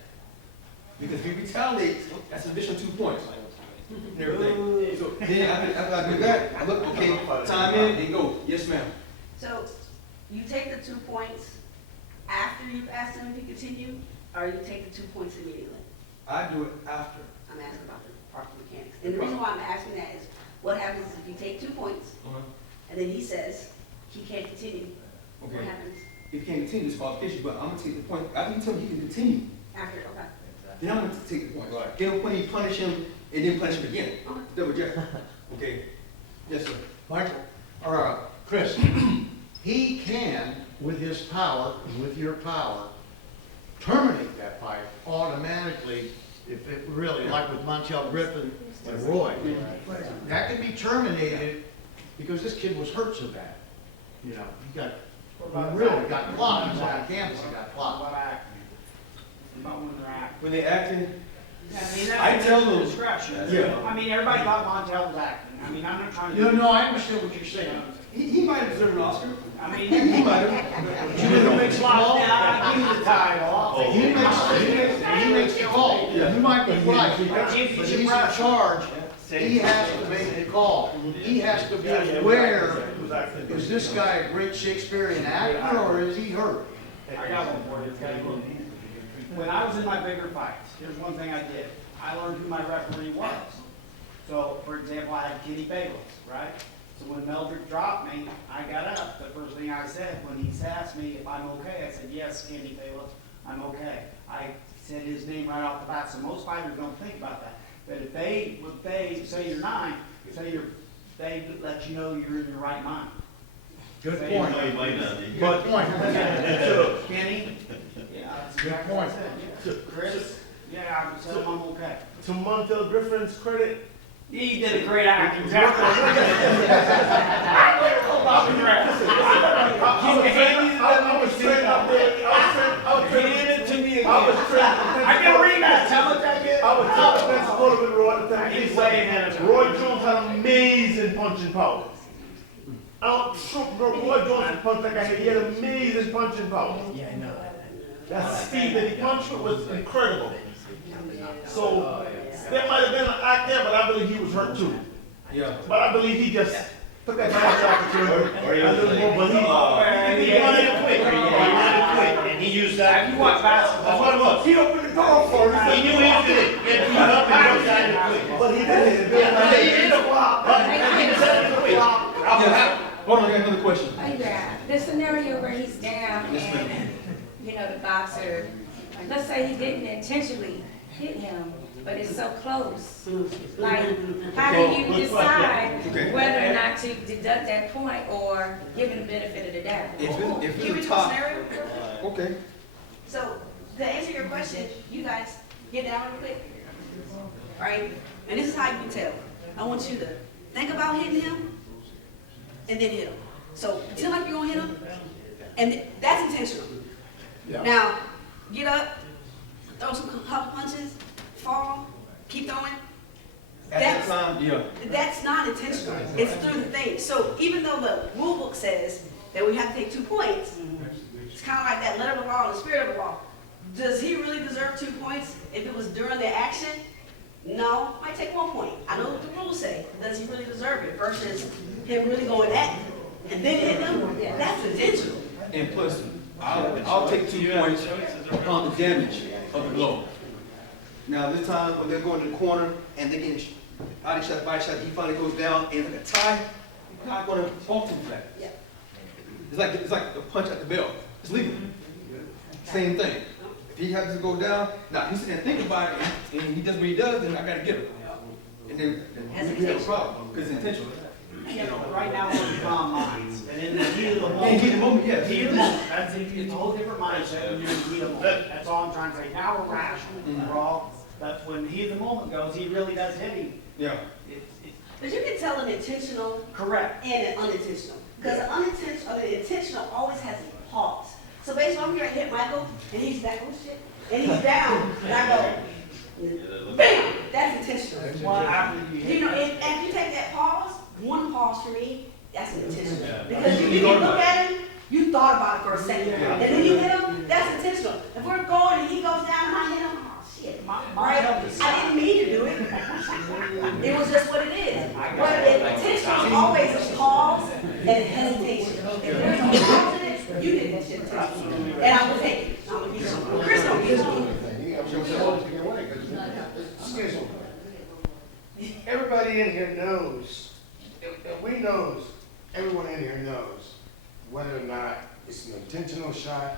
Because if you retaliate, that's an additional 2 points. And everything. So then after I do that, I look, okay, time in, and go, yes ma'am. So you take the 2 points after you've asked him if he continue, or you take the 2 points immediately? I do it after. I'm asking about the parking mechanics. And the reason why I'm asking that is, what happens if you take 2 points, and then he says he can't continue? What Okay. happens If he can't continue this qualification, but I'm gonna take the point. After you tell me he can continue, after? Okay. then I'm gonna take the point. Then when he punish him, and then punish him again. Double jack. Okay. Yes, sir. Michael, or Chris, he can, with his power, with your power, terminate that fight automatically if it really, like with Montel Griffin and Roy. That can be terminated because this kid was hurt so bad. You know, he really got clocked. He's on campus, he got clocked. About when they're acting. When they're acting, I mean, I that's tell the them- discretion. Yeah. I mean, everybody thought Montel was acting. I mean, I'm not trying to. No, I understand what you're saying. he might have deserved an Oscar. I mean, He might have. You didn't make the call. I give you the title. He makes the call. Yeah. You might be right, but he's in charge. He has to make the call. He has to be aware, is this guy a great Shakespearean actor or is he hurt? I got one for you, okay? When I was in my bigger fights, here's one thing I did. I learned who my referee was. So, for example, I had Kenny Bayless, right? So when Meldrick dropped me, I got up. The first thing I said, when he asked me if I'm okay, I said, yes, Kenny Bayless, I'm okay. I said his name right off the bat, so most fighters don't think about that. But if they say you're 9, they let you know you're in your right mind. Good Say point. you're Good point. Kenny? Yeah, that's Good exactly point. what I said. Yeah. Chris? Yeah, I said I'm okay. To Montel Griffin's credit, He did a great acting job. I literally love him. I was trained up there. I was trained. Hand it to me again. I was trained. I can read that. Tell it again. I was trained defensive corner with Roy at the time. He's way ahead of me. Roy Jones had amazing punching power. Roy Jones punched like I had. He had amazing punching power. Yeah, I know. That speed that he punched with was incredible. So there might have been an act there, but I believe he was hurt too. Yeah. But I believe he just took that chance opportunity. A little more, but he wanted to quit. He wanted to quit, and he used that. You watch basketball. That's what it was. He opened the door for him. He knew he was good. He had to get up and go down and quit. But he didn't. He didn't flop. He decided to quit. Hold on, I got another question. The scenario where he's down and, you know, the boxer, let's say he didn't intentionally hit him, but it's so close. Like, how do you decide whether or not to deduct that point or give him the benefit of the doubt? If Can we you're do a top. scenario? Okay. So, to answer your question, you guys get down real quick. Right? And this is how you can tell. I want you to think about hitting him and then hit him. So, pretend like you're gonna hit him, and that's intentional. Now, get up, throw some couple punches, fall, keep throwing. At that time, yeah. That's not intentional. It's through the thing. So even though the rule book says that we have to take 2 points, it's kind of like that letter of the law and the spirit of the law. Does he really deserve 2 points if it was during the action? No, might take 1 point. I know what the rules say. Does he really deserve it versus him really going at him and then hitting him? That's intentional. And plus, I'll take 2 points upon the damage of the blow. Now, this time when they're going to the corner and they're getting body shot, he finally goes down and like a tie, you're not going to fault him for that. Yeah. It's like a punch at the bell. It's legal. Same thing. If he happens to go down, now he's sitting there thinking about it and he does what he does, then I got to get him. And then we have a problem because it's intentional. You know, right now we're calm minds, and in the heat of the moment. Yeah, heat of the moment, yes. Heat of the moment. That's it's a whole different mindset when you're in the heat of the moment. That's all I'm trying to say. Now we're rational. We're all. But when the heat of the moment goes, he really does hit him. Yeah. But you can tell an intentional Correct. and an unintentional. Because the intentional always has a pause. So basically, I'm here to hit Michael, and he's back, oh shit, and he's down, and I go, bam, that's intentional. Well, after you hit You know, and if you take that pause, one pause for me, that's intentional. Because you can look at him, you thought about it for a second, and then you hit him, that's intentional. If we're going and he goes down and I hit him, oh shit. All right, I didn't mean to do it. It was just what it is. But intentional is always a pause and a hesitation. If there's no pause in it, you didn't intentionally. And I will take it. I'm gonna give you- Chris don't give it. Excuse me. Everybody in here knows, we knows, everyone in here knows whether or not it's an intentional shot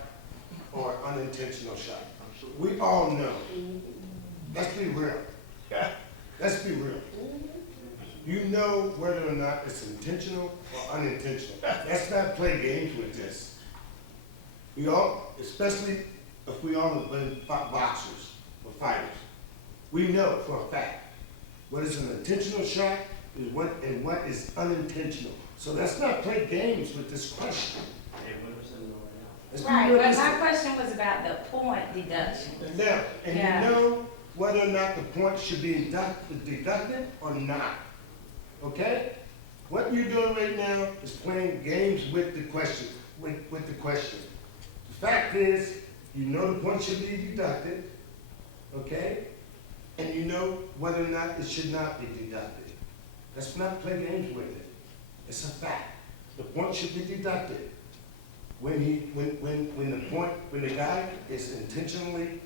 or unintentional shot. We all know. Let's be real. Let's be real. You know whether or not it's intentional or unintentional. Let's not play games with this. We all, especially if we all have been boxers or fighters, we know for a fact what is an intentional shot is what and what is unintentional. So let's not play games with this question. Let's be Right, but realistic. my question was about the point deduction. Now, and Yeah. you know whether or not the point should be deducted or not. Okay? What you're doing right now is playing games with the question. With the question. The fact is, you know the point should be deducted, okay? And you know whether or not it should not be deducted. Let's not play games with it. It's a fact. The point should be deducted. When the guy is intentionally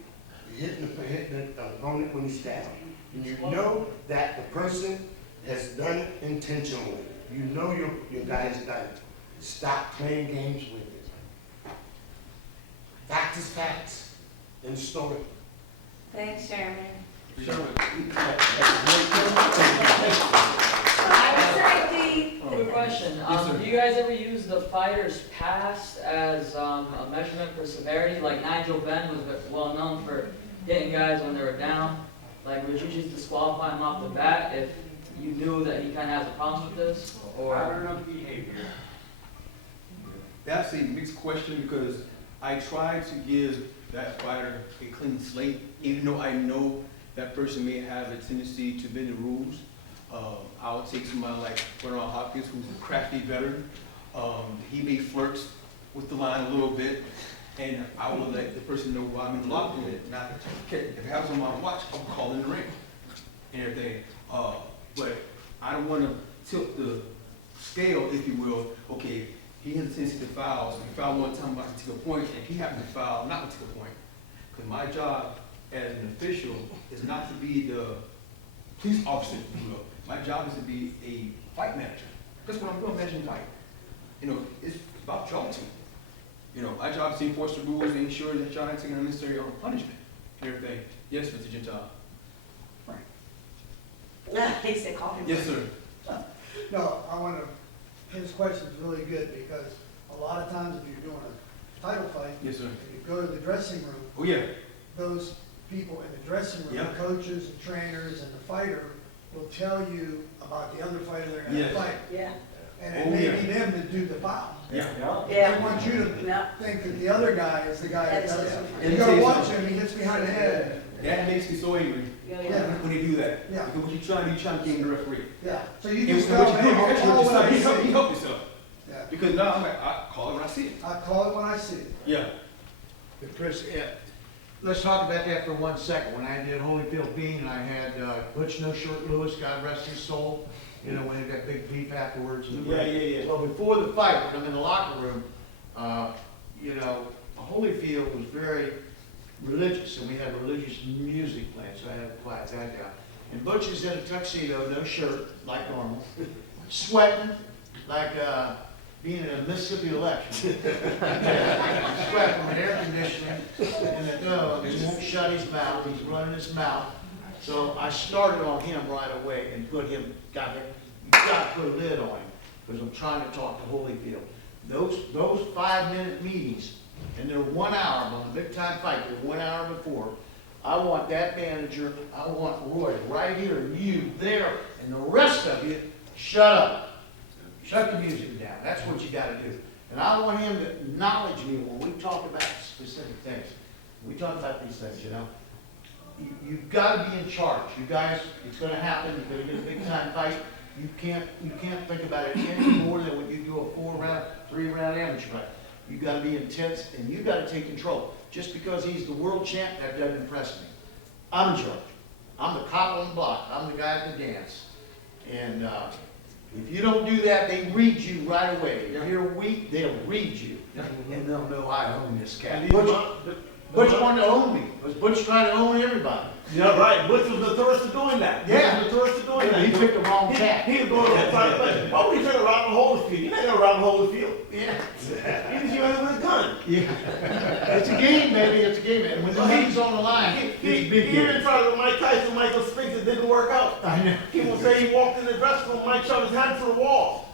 hitting the opponent when he's down. And you know that the person has done it intentionally. You know your guy has done it. Stop playing games with it. Fact is facts. End story. Thanks, Chairman. Quick question, do you guys ever use the fighter's past as a measurement for severity? Like Nigel Benn was well known for hitting guys when they were down. Like, would you just disqualify him off the bat if you knew that he kind of has a problem with this? Or Pattern of behavior. That's a mixed question because I try to give that fighter a clean slate, even though I know that person may have a tendency to bend the rules. I'll take somebody like Bernard Hopkins, who's a crafty veteran. He may flirt with the line a little bit, and I will let the person know while I'm in the locker room. Now, if I have someone on watch, I'll call in the ring and everything. But I don't want to tilt the scale, if you will. Okay, he has a tendency to foul, so if he foul one time, I can take a point, and he happens to foul, not to take a point. Because my job as an official is not to be the police officer, if you will. My job is to be a fight manager. That's what I'm doing, managing fight. You know, it's about y'all two. You know, my job is to enforce the rules and ensure that y'all ain't taking unnecessary punishment and everything. Yes, Mr. Gentile. He said, call him. Yes, sir. No, I want to, his question is really good because a lot of times if you're doing a title fight, Yes, sir. if you go to the dressing room, Oh, yeah. those people in the dressing room, Yeah. the coaches and trainers and the fighter will tell you about the other fighter they're going to Yes. fight. Yeah. And it Oh, may yeah. be them that do the foul. Yeah. They want you to Yeah. think that the other guy is the guy that does it. And You tell gotta you watch something. him, he hits behind the head. That makes me so angry when they do that. Yeah. Because what you're trying to game the referee. Yeah, so you And just what tell you him, do, hey, I'll actually call what it you when I say, see you it. help yourself. Yeah. Because now I'm like, I call it when I see it. I call it when I see it. Yeah. But Chris, let's talk about that for 1 second. When I did Holyfield Bean, and I had Butch No Shirt Lewis, God rest his soul, you know, when he got big beef afterwards. And Yeah. Well, before the fight, when I'm in the locker room, you know, Holyfield was very religious, and we had religious music playing, so I had to quiet that down. And Butch is in a tuxedo, no shirt, like normal, sweating like being in a Mississippi election. Sweat from an air conditioning in the dome, he won't shut his mouth, he's running his mouth. So I started on him right away and you got to put a lid on him, because I'm trying to talk to Holyfield. Those 5-minute meetings, and they're 1 hour, on a big time fight, they're 1 hour before. I want that manager, I want Roy right here, and you there, and the rest of you, shut up. Shut the music down. That's what you got to do. And I want him to acknowledge me when we talk about specific things. We talk about these things, you know. You've got to be in charge. You guys, it's going to happen. You're going to get a big time fight. You can't think about it any more than when you do a 4-round, 3-round amateur fight. You got to be intense, and you got to take control. Just because he's the world champ, that doesn't impress me. I'm in charge. I'm the cop on the block. I'm the guy at the dance. And If you don't do that, they read you right away. If you're weak, they'll read you. And they'll know I own this cat. Butch wanted to own me, because Butch tried to own everybody. Yeah, right. Butch was notorious for doing that. Yeah. Butch was notorious for doing that. He picked the wrong cat. He was going to try to why would he turn around and hold the field? You're not going to around and hold the field. Yeah. He just used it with a gun. Yeah. It's a game, baby. It's a game. And when the money's on the line, it's a big He game. even tried with Mike Tyson, Michael Spinks, it didn't work out. I know. People say he walked in the dressing room, Mike shoved his hand to the wall.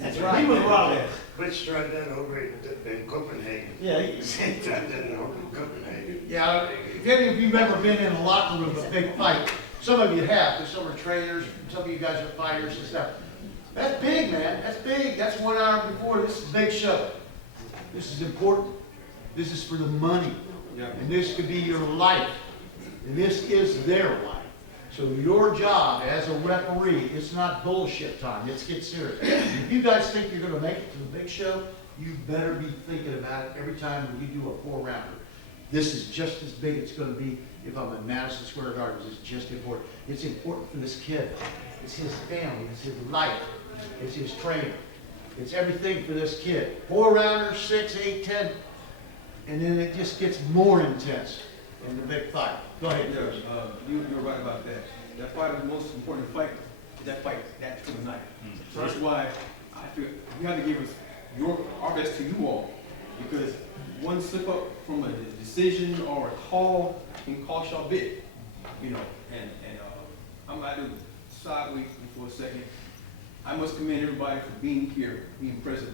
That's right. He was robbed. Butch tried that over in Copenhagen. Yeah, he tried that over in Copenhagen. Yeah, if any of you've ever been in a locker room, a big fight, some of you have, because some are trainers, some of you guys are fighters and stuff. That's big, man. That's big. That's 1 hour before. This is a big show. This is important. This is for the money. Yeah. And this could be your life. And this is their life. So your job as a referee, it's not bullshit time. Let's get serious. If you guys think you're going to make it to the big show, you better be thinking about it every time when you do a 4-rounder. This is just as big as it's going to be if I'm in Madison Square Garden. It's just important. It's important for this kid. It's his family. It's his life. It's his trainer. It's everything for this kid. 4-rounders, 6, 8, 10. And then it just gets more intense in the big fight. Go ahead, Chris. You're right about that. That fight is the most important fight. That fight, that particular night. So that's why I feel we have to give us our best to you all, because one slip up from a decision or a call can cost y'all big, you know. And I'm going to side with you for a second. I must commend everybody for being here, being present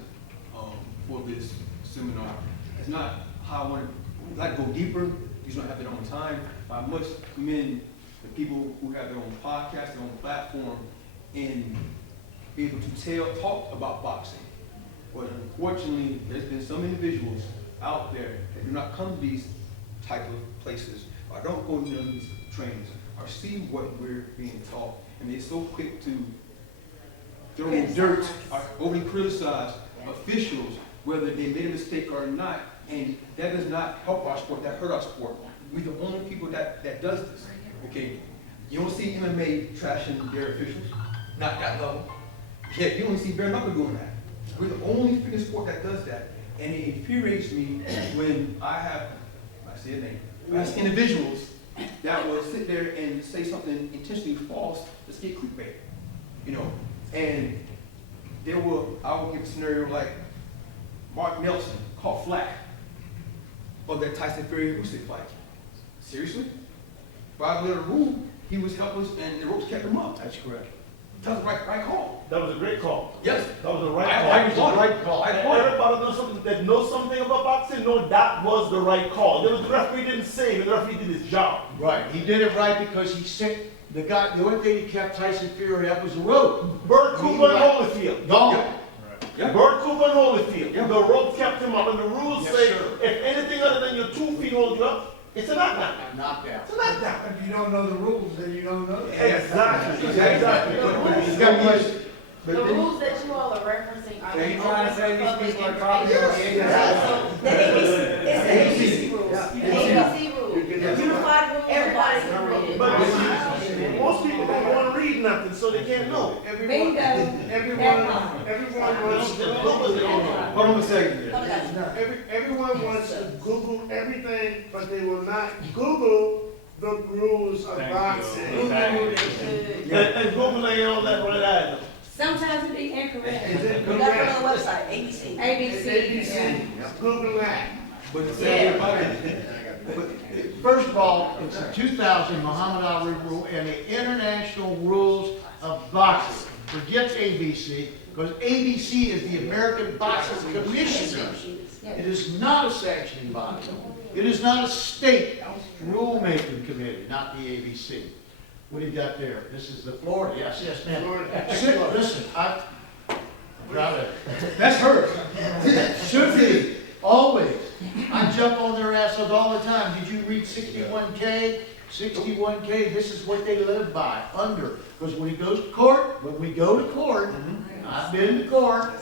for this seminar. It's not how I want to like to go deeper. These don't have their own time. But I must commend the people who have their own podcast, their own platform, and be able to talk about boxing. But unfortunately, there's been some individuals out there that do not come to these type of places, or don't go to these trainings, or see what we're being taught, and they're so quick to throw in dirt or overly criticize officials, whether they made a mistake or not, and that does not help our sport, that hurt our sport. We're the only people that does this, okay? You don't see MMA trashing their officials, not that level. Yeah, you don't see bare knuckle doing that. We're the only fitness sport that does that, and it infuriates me when I say a name, I see individuals that will sit there and say something intentionally false to get clickbait, you know, and I will give a scenario like Mark Nelson caught flack of that Tyson Fury Usyk fight. Seriously? By the letter of the rule, he was helpless and the ropes kept him up. That's correct. That was the right call. That was a great call. Yes. That was the right call. That was the right call. Everybody that knows something about boxing know that was the right call. The referee didn't say, the referee did his job. Right. He did it right because he sent the guy. The only thing he kept Tyson Fury up was the rope. Bert Cooper and Holyfield. Gone. Yeah. Bert Cooper and Holyfield. Yeah. The rope kept him up, and the rules Yes, say sir. if anything other than your 2 feet hold you up, it's a knockdown. Knockdown. It's a knockdown. If you don't know the rules, then you don't know. Exactly. The rules that you all are referencing are. So you trying to say these people are copying So the ABC, it's the ABC rules. ABC rules. Unified rules. Everybody's agreed. But most people don't want to read nothing, so they can't know. Bingo. Everyone wants to Hold on a second. everyone wants to Google everything, but they will not Google the rules of boxing. And Google ain't all that right either. Sometimes it be incorrect. Is it We got it correct? on the website, ABC. ABC. Google that. But the same First of all, it's a 2000 Muhammad Ali rule and the international rules of boxing. Forget ABC, because ABC is the American Boxing Commissioner. It is not a sanctioning body. It is not a state rulemaking committee, not the ABC. What do you got there? This is the Florida. Yes, yes, ma'am. Florida. Listen, I'm proud of it. That's her. Should be, always. I jump on their asses all the time. Did you read 61K? 61K, this is what they live by, under. Because when we go to court, I've been to court,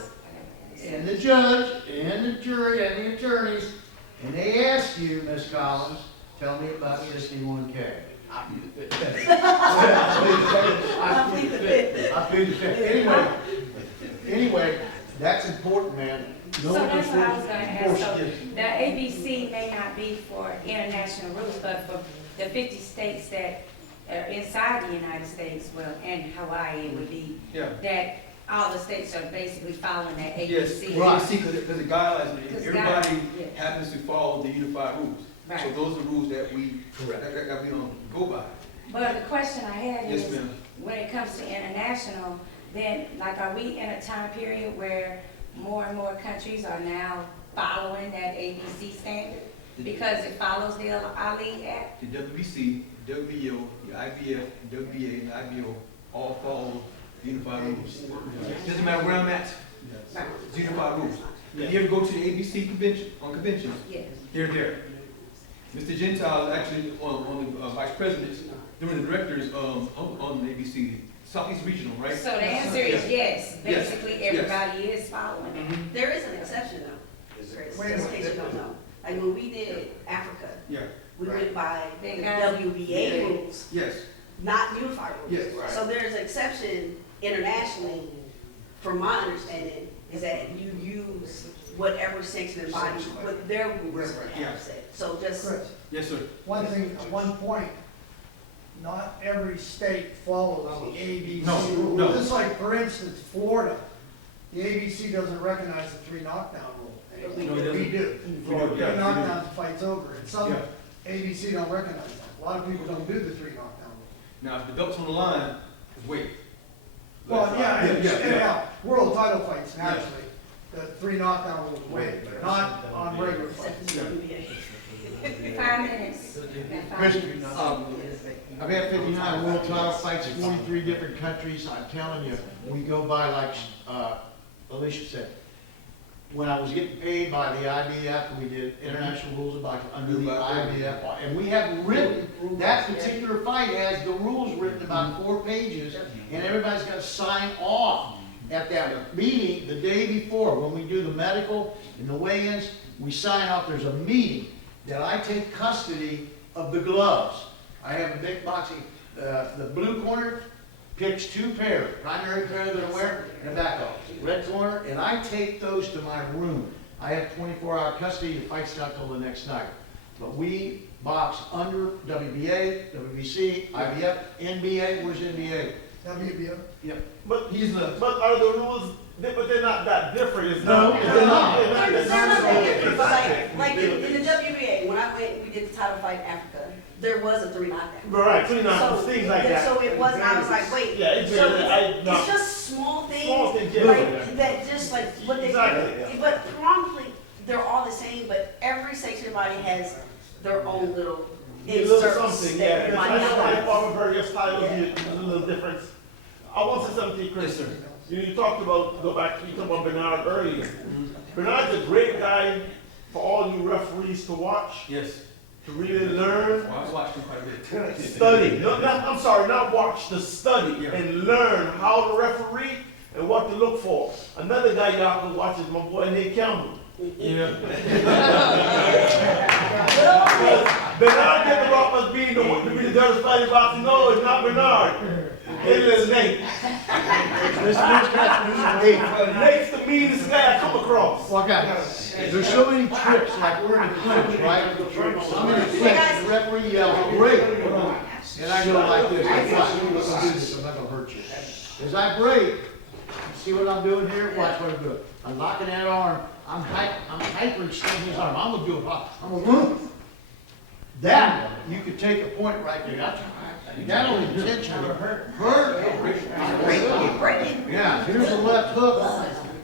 and the judge, and the jury, and the attorneys, and they ask you, Miss Collins, tell me about 61K. I plead the fifth. I plead the fifth. I plead the fifth. Anyway, that's important, man. So No that's what I was gonna ask. So yes. the ABC may not be for international rules, but for the 50 states that are inside the United States, well, and Hawaii, it would be Yeah. that all the states are basically following that Yes, ABC. right. See, because the guidelines, Because everybody yeah. happens to follow the unified rules. Right. So those are the rules that we, that we go by. But the question I had Yes, is, ma'am. when it comes to international, then, like, are we in a time period where more and more countries are now following that ABC standard? Because it follows the Ali Act? The WBC, WBO, the IBF, WBA, and the IBO all follow the unified rules. Doesn't matter where I'm at, it's unified rules. If you ever go to the ABC convention, on conventions, Yes. they're there. Mr. Gentile is actually on the vice president, doing the directors on the ABC, Southeast Regional, right? So the answer is yes, Yes. basically Yes. everybody is following it. There is an exception though, Chris, just in case you don't know. Like when we did Africa, Yeah, we went by the Benghazi. WBA rules, yes, not unified rules. yes. So there's an exception internationally, from my understanding, is that you use whatever sanctioning body, what their rules Yeah. have said. So just, Chris, Yes, sir. one thing, at one point, not every state follows the ABC No, rule. no. Just like, for instance, Florida, the ABC doesn't recognize the 3 knockdown rule. we No, it do. doesn't. We do. Florida, Three yeah, we do. knockdowns, the fight's over. And some Yeah. ABC don't recognize that. A lot of people don't do the 3 knockdown rule. Now, if the belt's on the line, just wait. Well, yeah, Yeah, yeah. yeah, world title fights, naturally, the 3 knockdown rules win, but not on regular fights. Except the WBA. 5 minutes. Chris, I've had 59 world title fights in 43 different countries. I'm telling you, we go by like Alicia said. When I was getting paid by the IBF, we did international rules of boxing under the IBF, and we have written, that particular fight has the rules written about 4 pages, and everybody's got to sign off at that meeting the day before. When we do the medical and the weigh-ins, we sign off. There's a meeting that I take custody of the gloves. I have a big boxing, the blue corner picks 2 pairs, primary pair that I wear, and a backup. Red corner, and I take those to my room. I have 24-hour custody, the fight's not till the next night. But we box under WBA, WBC, IBF, NBA, where's NBA? WBO? Yep. But are the rules, but they're not that different, it's No, not. they're not. They're not that different, but like in the WBA, when I went, we did the title fight in Africa, there was a 3 knockdown. Right, 3 knockdowns, So, things like that. So it wasn't, I was like, wait, Yeah, it's so very- it's just small Small things, things, yeah. like, that just like, what they, Exactly, yeah. but promptly, they're all the same, but every sanctioned body has their own little A little inserts something, that yeah. you I might know not my like. former various titles, there's a little difference. I want to say something to you, Chris. Yes, sir. You talked about, go back, you talked about Bernard earlier. Bernard's a great guy for all you referees to watch, Yes. to really learn, Well, I watched him quite a bit. study. I'm sorry, not watch, to study Yeah. and learn how to referee and what to look for. Another guy y'all can watch is my boy Nate Campbell. Yeah. Bernard get the rock as being the one to be the dirty fighting boxing. No, it's not Bernard. It is Nate. Nate's the meanest guy I come across. Well, guys, there's so many tricks, like we're in the clinch, right? I'm in the clinch, the referee yells, break. And I go like this, I'm not gonna do this, I'm not gonna hurt you. As I break, see what I'm doing here? Watch what I'm doing. I'm locking that arm, I'm hyperextending his arm, I'm gonna do a pop, I'm gonna move. That, you could take a point right there. That only intentionally hurt. Yeah, here's a left hook,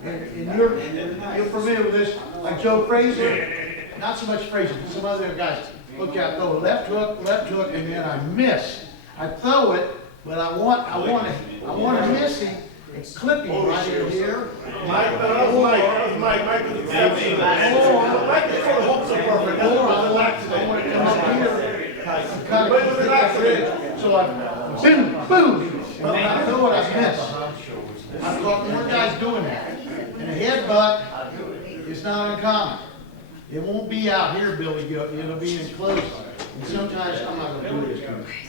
and you're familiar with this, like Joe Frazier, not so much Frazier, but some other guys. Look out, throw a left hook, and then I miss. I throw it, but I want to miss him and clip him right here. Mike is exceptional. Mike is for the hopes are perfect. That's what I like today. I want to come up here. Kind of keep that bridge. So I boom, boom. But when I throw it, I miss. I've got more guys doing that. And a headbutt is not uncommon. It won't be out here, Billy Goat. It'll be in close. And sometimes, I'm not gonna do this,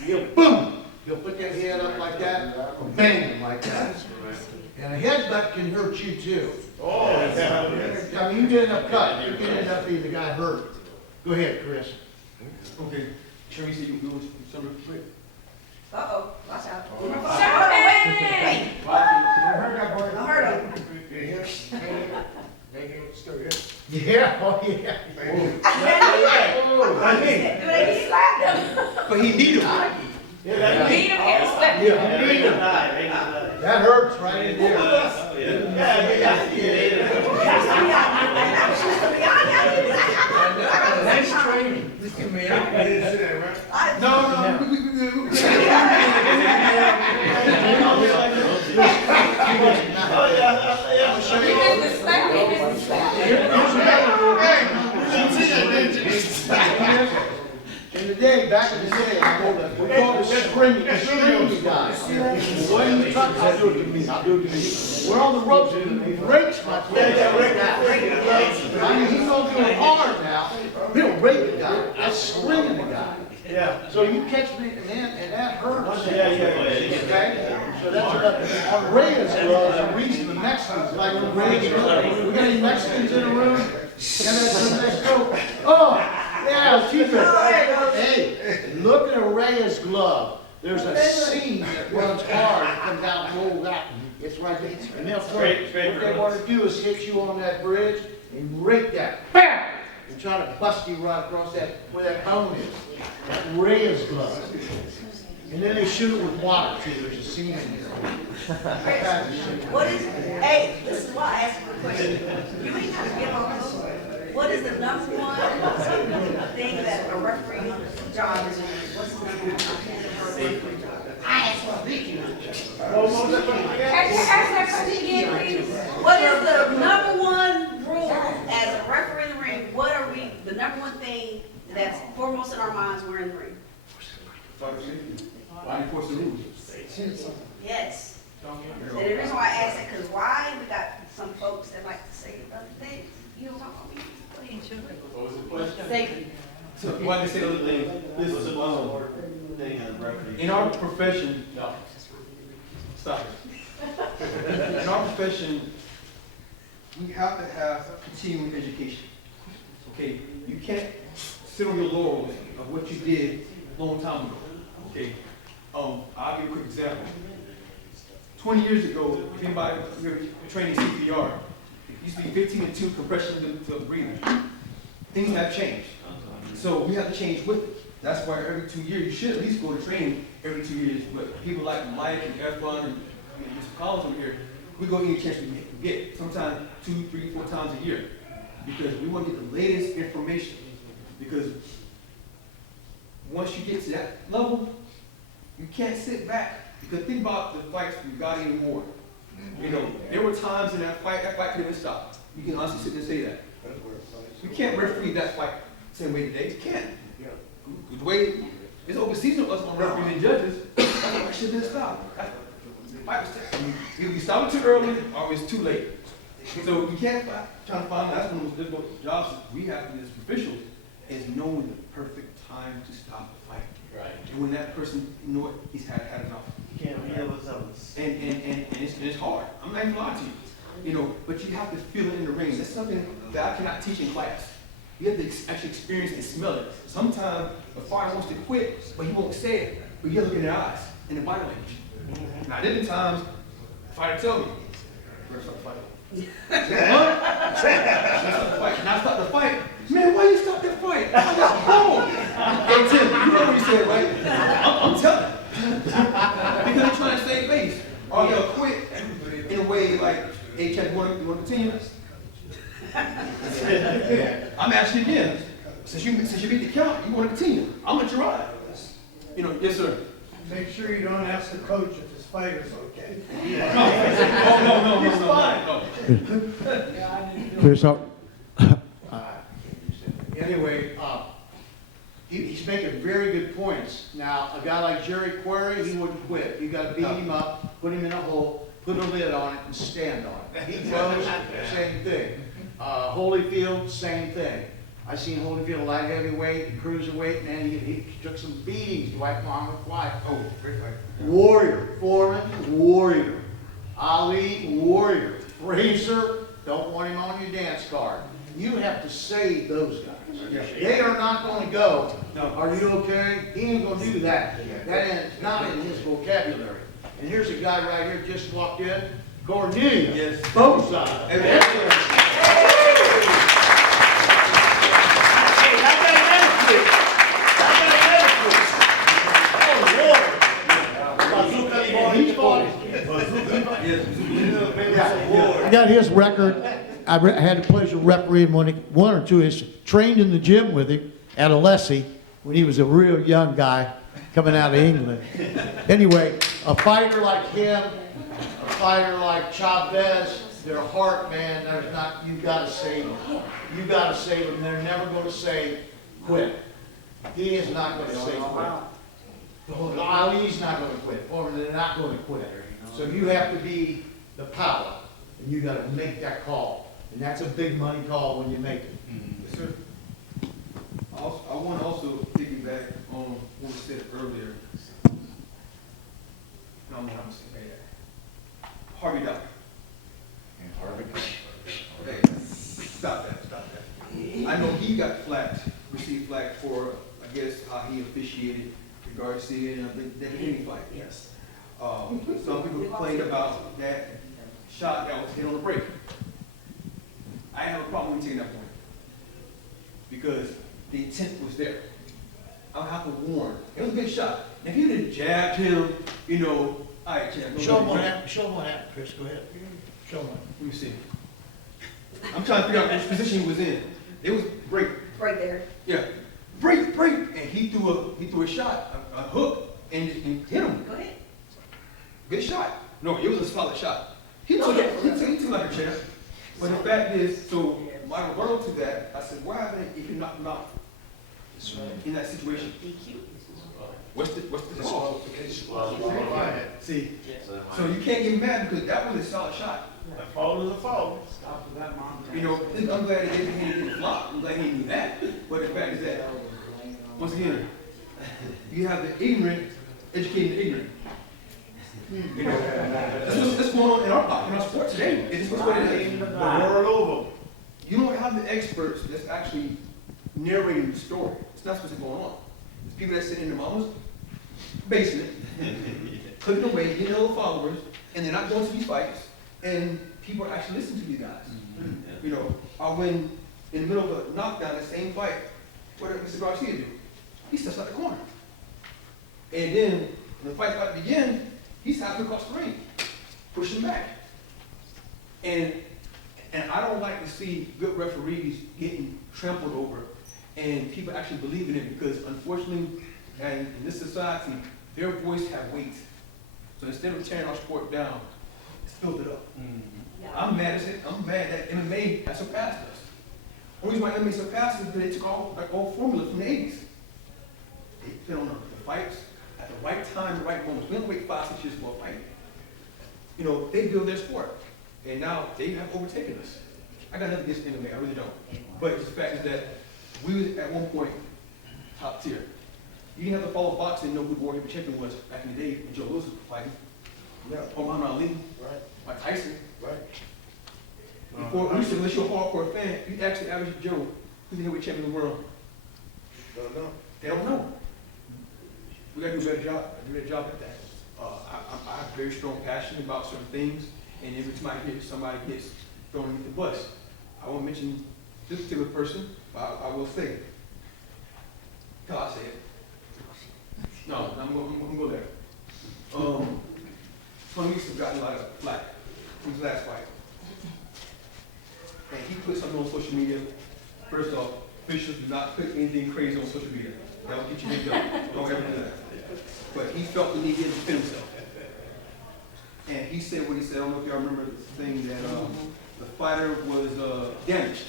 he'll boom, he'll put that head up like that, or bang him like that. And a headbutt can hurt you too. Oh, yeah. I mean, you get enough cut, you can end up being the guy hurt. Go ahead, Chris. Okay, Sherry said you do something quick. Uh-oh, watch out. Sherman! I heard him. Yeah, oh yeah. He slapped him. But he needed him. Beat him and slapped him. That hurts right in there. Nice training. In the day, back in the day, we called it screaming guy. When you talk, I'll do it to me, I'll do it to me. We're on the ropes, he breaks my foot. I mean, he's not doing hard now, he'll break the guy, that's screaming the guy. Yeah. So you catch me, man, and that hurts. Yeah. Okay? So that's on Reyes gloves, the reason the Mexicans like the Reyes gloves. We got any Mexicans in the room? Yeah, that's the next go. Oh, yeah, keep it. Hey, look at a Reyes glove. There's a seam that runs hard and comes out and rolls out. It's right there. And they'll what they want to do is hit you on that bridge and rake that. Bam! And try to bust you right across that, where that bone is. That Reyes glove. And then they shoot it with water too. There's a seam in there. What is, hey, this is why I asked you a question. You ain't got to give all those. What is the number one thing that a referee job is? What's the number one thing? I asked for a big Ask that question again, please. What is the number one rule as a referee in the ring? What are we, the number one thing that's foremost in our minds when we're in the ring? Why enforce the rules? Yes. And the reason why I ask that, because why we got some folks that like to say other things. You don't talk about me. What was the question? Safety. So why they say other things? This is the most thing as a referee. In our profession, no. Stop it. In our profession, we have to have continuing education. Okay, you can't sit on your laurels of what you did a long time ago. Okay, I'll give you a quick example. 20 years ago, if anybody was training CPR, it used to be 15 and 2 compression to breathing. Things have changed. So we have to change with it. That's why every 2 years, you should at least go to training every 2 years. But people like Mike and Efron and Mr. Collins over here, we go any chance we get, sometimes 2, 3, 4 times a year. Because we want to get the latest information. Because once you get to that level, you can't sit back. Because think about the fights from Gotti and Ward. You know, there were times in that fight couldn't even stop. You can honestly sit there and say that. You can't referee that fight the same way today. You can't. The way it's overseas of us on referees and judges, that fight should have been stopped. The fight was either you stop it too early or it's too late. So you can't try to find that's one of the difficult jobs that we have as officials is knowing the perfect time to stop the fight. Right. And when that person know it, he's had enough. Can't be able to. And it's hard. I'm not even lying to you. You know, but you have to feel it in the ring. That's something that I cannot teach in class. You have to actually experience and smell it. Sometimes a fighter wants to quit, but he won't say it. But you look in their eyes and their body language. Now, there are times the fighter tell me, "We're gonna stop the fight." What? Stop the fight. And I stop the fight. Man, why you stop that fight? I got home. Hey Tim, you know what you said, right? I'm telling you. Because they're trying to save face. Or they'll quit in a way like, hey, Chad, you want to continue? I'm asking again. Since you beat the count, you want to continue. I'll let you ride. You know, yes, sir. Make sure you don't ask the coach if his fighter's okay. No. He's fine. Chris, anyway, he's making very good points. Now, a guy like Jerry Query, he wouldn't quit. You got to beat him up, put him in a hole, put a lid on it, and stand on it. He throws, same thing. Holyfield, same thing. I seen Holyfield light heavyweight and cruiserweight, man, he took some beatings. Dwight Muhammad White. Oh, great fight. Warrior. Foreman, warrior. Ali, warrior. Frazier, don't want him on your dance card. You have to save those guys. They are not going to go, are you okay? He ain't going to do that. That is not in his vocabulary. And here's a guy right here just walked in, Cornelius. Yes. Both sides. I got his record. I had the pleasure of refereeing one or two. Is trained in the gym with him at Alessi when he was a real young guy coming out of England. Anyway, a fighter like him, a fighter like Chavez, their heart, man, there's not. You got to save them. You got to save them. They're never going to say quit. He is not going to say quit. Ali's not going to quit. Or they're not going to quit. So you have to be the power, and you got to make that call, and that's a big money call when you make it. Yes, sir. I want to also piggyback on what was said earlier. No, I'm not saying that. Harvey Doc. Hey, stop that. I know he got received flack for, I guess, how he officiated the Garry Seminar and the Henry fight. Yes. Some people complained about that shot that was hit on the break. I have a problem with taking that point because the intent was there. I'll have to warn. It was a good shot. Now, if you would have jabbed him, all right, champ. Show him what happened. Show him what happened, Chris. Go ahead. Show him. Let me see. I'm trying to figure out which position he was in. It was break. Right there. Yeah. Break. And he threw a shot, a hook, and hit him. Go ahead. Good shot. No, it was a solid shot. He took like a champ. But the fact is, so my rebuttal to that, I said, why haven't if you knocked him out in that situation? What's the See, so you can't get mad because that was a solid shot. A foul is a foul. I'm glad he didn't flop. I'm glad he knew that. But the fact is that, once again, you have the ignorant educating the ignorant. That's going on in our sport today. It's just what it is. The world over. You don't have the experts that's actually narrating the story. It's not supposed to be going on. It's people that sit in their mama's basement, cooking away, getting little followers, and they're not going to these fights, and people are actually listening to these guys. I win in the middle of a knockdown, the same fight. What did Mr. Garcia do? He steps out the corner. And then, when the fight's about to begin, he's halfway across the ring, pushing back. And I don't like to see good referees getting trampled over and people actually believe in it because unfortunately, and in this society, their voice have weight. So instead of tearing our sport down, it's filled it up. I'm mad that MMA has surpassed us. The reason why MMA surpassed us is because they took all formula from the 80s. They put on the fights at the right time, the right moments. We don't wait 5, 6 years for a fight. They build their sport. And now they have overtaken us. I got nothing against MMA, I really don't. But the fact is that we was at one point top tier. You didn't have to follow boxing and know who the world heavyweight champion was back in the day when Joe Louis was fighting. Yeah. Or Muhammad Ali. Right. Mike Tyson. Right. Before, unless you're a hardcore fan, you ask the average Joe who's the heavyweight champion in the world. Don't know. They don't know. We got to do a better job. At that. I have very strong passion about certain things, and every time I hear somebody gets thrown into the bus, I won't mention this particular person, but I will say it. How I say it? No, I'm going to go there. Tony Weeks have gotten a lot of flack from his last fight. And he put something on social media. First off, officials do not put anything crazy on social media. That will get you hit up. Don't ever do that. But he felt the need to defend himself. And he said what he said. I don't know if y'all remember this thing that the fighter was damaged.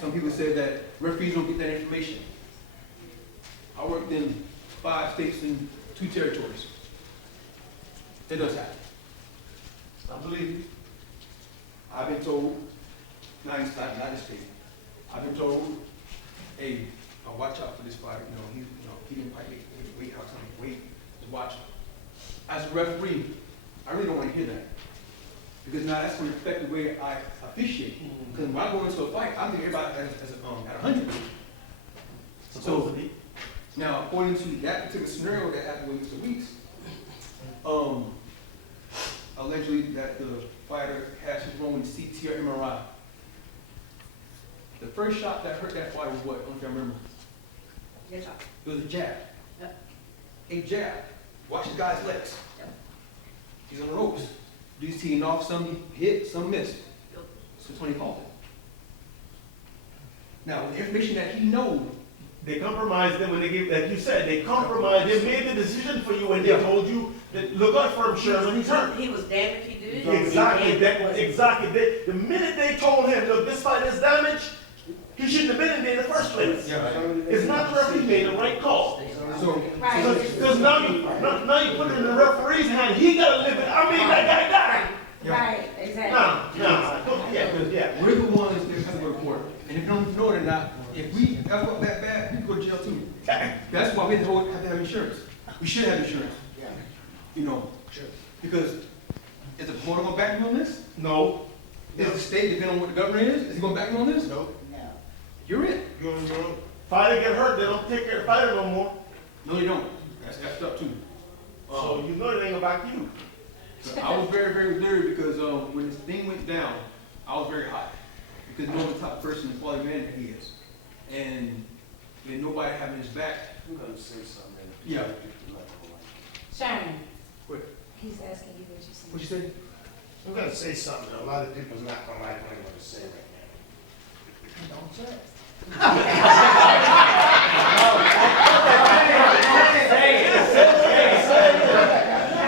Some people said that referees don't get that information. I worked in 5 states and 2 territories. It does happen. I believe you. I've been told 9 times, not a state. I've been told, hey, watch out for this fighter. He didn't fight. Wait, how come? Wait, just watch. As a referee, I really don't want to hear that because now that's going to affect the way I officiate. Because when I go into a fight, I think everybody at 100. So now, according to that particular scenario that happened with Mr. Weeks, allegedly that the fighter had something wrong with CT or MRI. The first shot that hurt that fighter was what? I don't know if I remember. Yes, sir. It was a jab. Yep. A jab. Watch the guy's legs. Yep. He's on the ropes. He's teeing off, some hit, some missed. So that's when he called it. Now, with the information that he knows, They compromised them when they gave, like you said, they compromised, they made the decision for you when they told you that look out for him, Sheriff, he's hurt. He was damned if he did. Exactly, He damned if he wasn't. exactly. The minute they told him, look, this fight is damaged, he shouldn't have been in there in the first place. It's not the referee made the right call. so Right. Because now you put it in the referee's hand, he gotta live it, I mean, that guy died. Right, exactly. Yeah. we're the ones that have to go to court. And if you don't know it or not, if we F up that bad, we go to jail too. That's why we have to have insurance. We should have insurance. Because is the court going to back me on this? No. Is the state, depending on what the governor is he going to back me on this? No. You're it. Fighter get hurt, they don't take care of fighter no more. No, you don't. That's effed up too. So you know it ain't about you. So I was very, very leery because when this thing went down, I was very hot. Because you know the type of person and quality man that he is. And nobody having his back. I'm gonna say something. Yeah. Sharon, What? he's asking you what you said. What you say? I'm gonna say something a lot of people's not gonna like what I'm gonna say right now. Don't judge.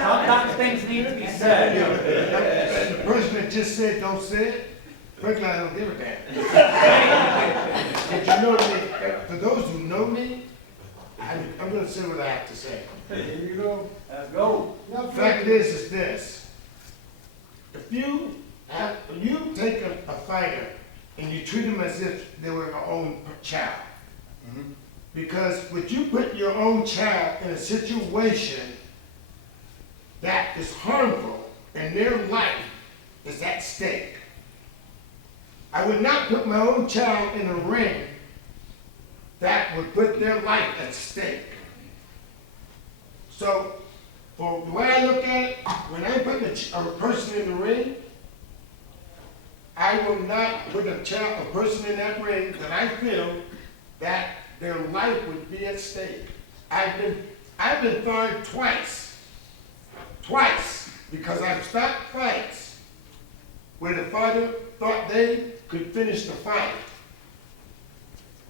Sometimes things need to be said. And the person that just said don't say it, frankly, I don't give a damn. But you know me, for those who know me, I'm gonna say what I have to say. Here you go. Let's go. The fact is this. If you take a fighter and you treat them as if they were your own child, because when you put your own child in a situation that is harmful and their life is at stake, I would not put my own child in a ring that would put their life at stake. So, for the way I look at it, when I put a person in the ring, I will not put a person in that ring that I feel that their life would be at stake. I've been fired twice, because I've stopped fights where the fighter thought they could finish the fight,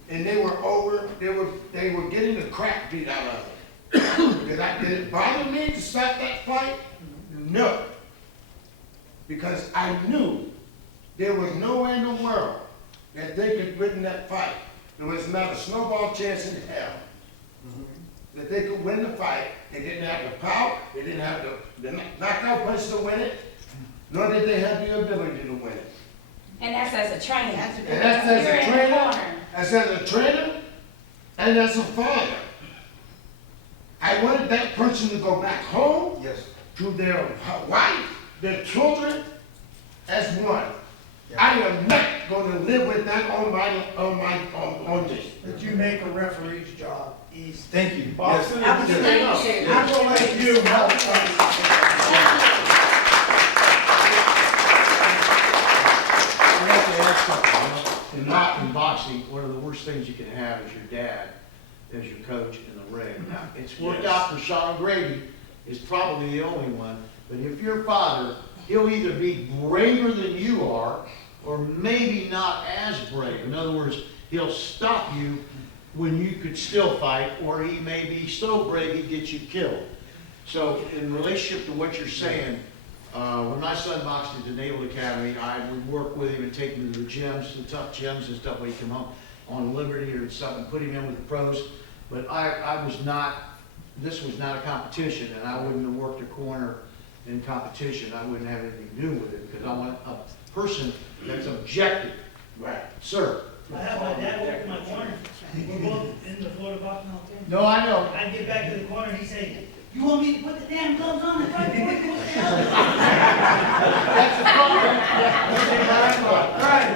and they were getting the crap beat out of them. Did it bother me to stop that fight? No. Because I knew there was no way in the world that they could win that fight. There was not a snowball chance in hell that they could win the fight. They didn't have the power, they didn't have the knockout punch to win it, nor did they have the ability to win it. And that's as a trainer. And that's as a trainer, and as a father. I wanted that person to go back home to their wife, their children, as one. I am not going to live with that on me. That you make a referee's job easy. Thank you. Boxing is Thank you. I'm gonna let you help I have to add something. In boxing, one of the worst things you can have is your dad as your coach in the ring. Now, it's worked out for Sean Grady, is probably the only one, but if your father, he'll either be braver than you are, or maybe not as brave. In other words, he'll stop you when you could still fight, or he may be so brave he'd get you killed. So in relationship to what you're saying, when my son boxed at the Naval Academy, I would work with him and take him to the gyms, the tough gyms and stuff when he come home on Liberty or something, put him in with the pros. But this was not a competition, and I wouldn't have worked a corner in competition. I wouldn't have anything to do with it, because I want a person that's objective. Right. Sir, I have my dad walk in my corner. We're both in the Florida Boxing HOF. No, I know. I get back to the corner and he say, "You want me to put the damn gloves on and fight for you?" That's the problem. Right,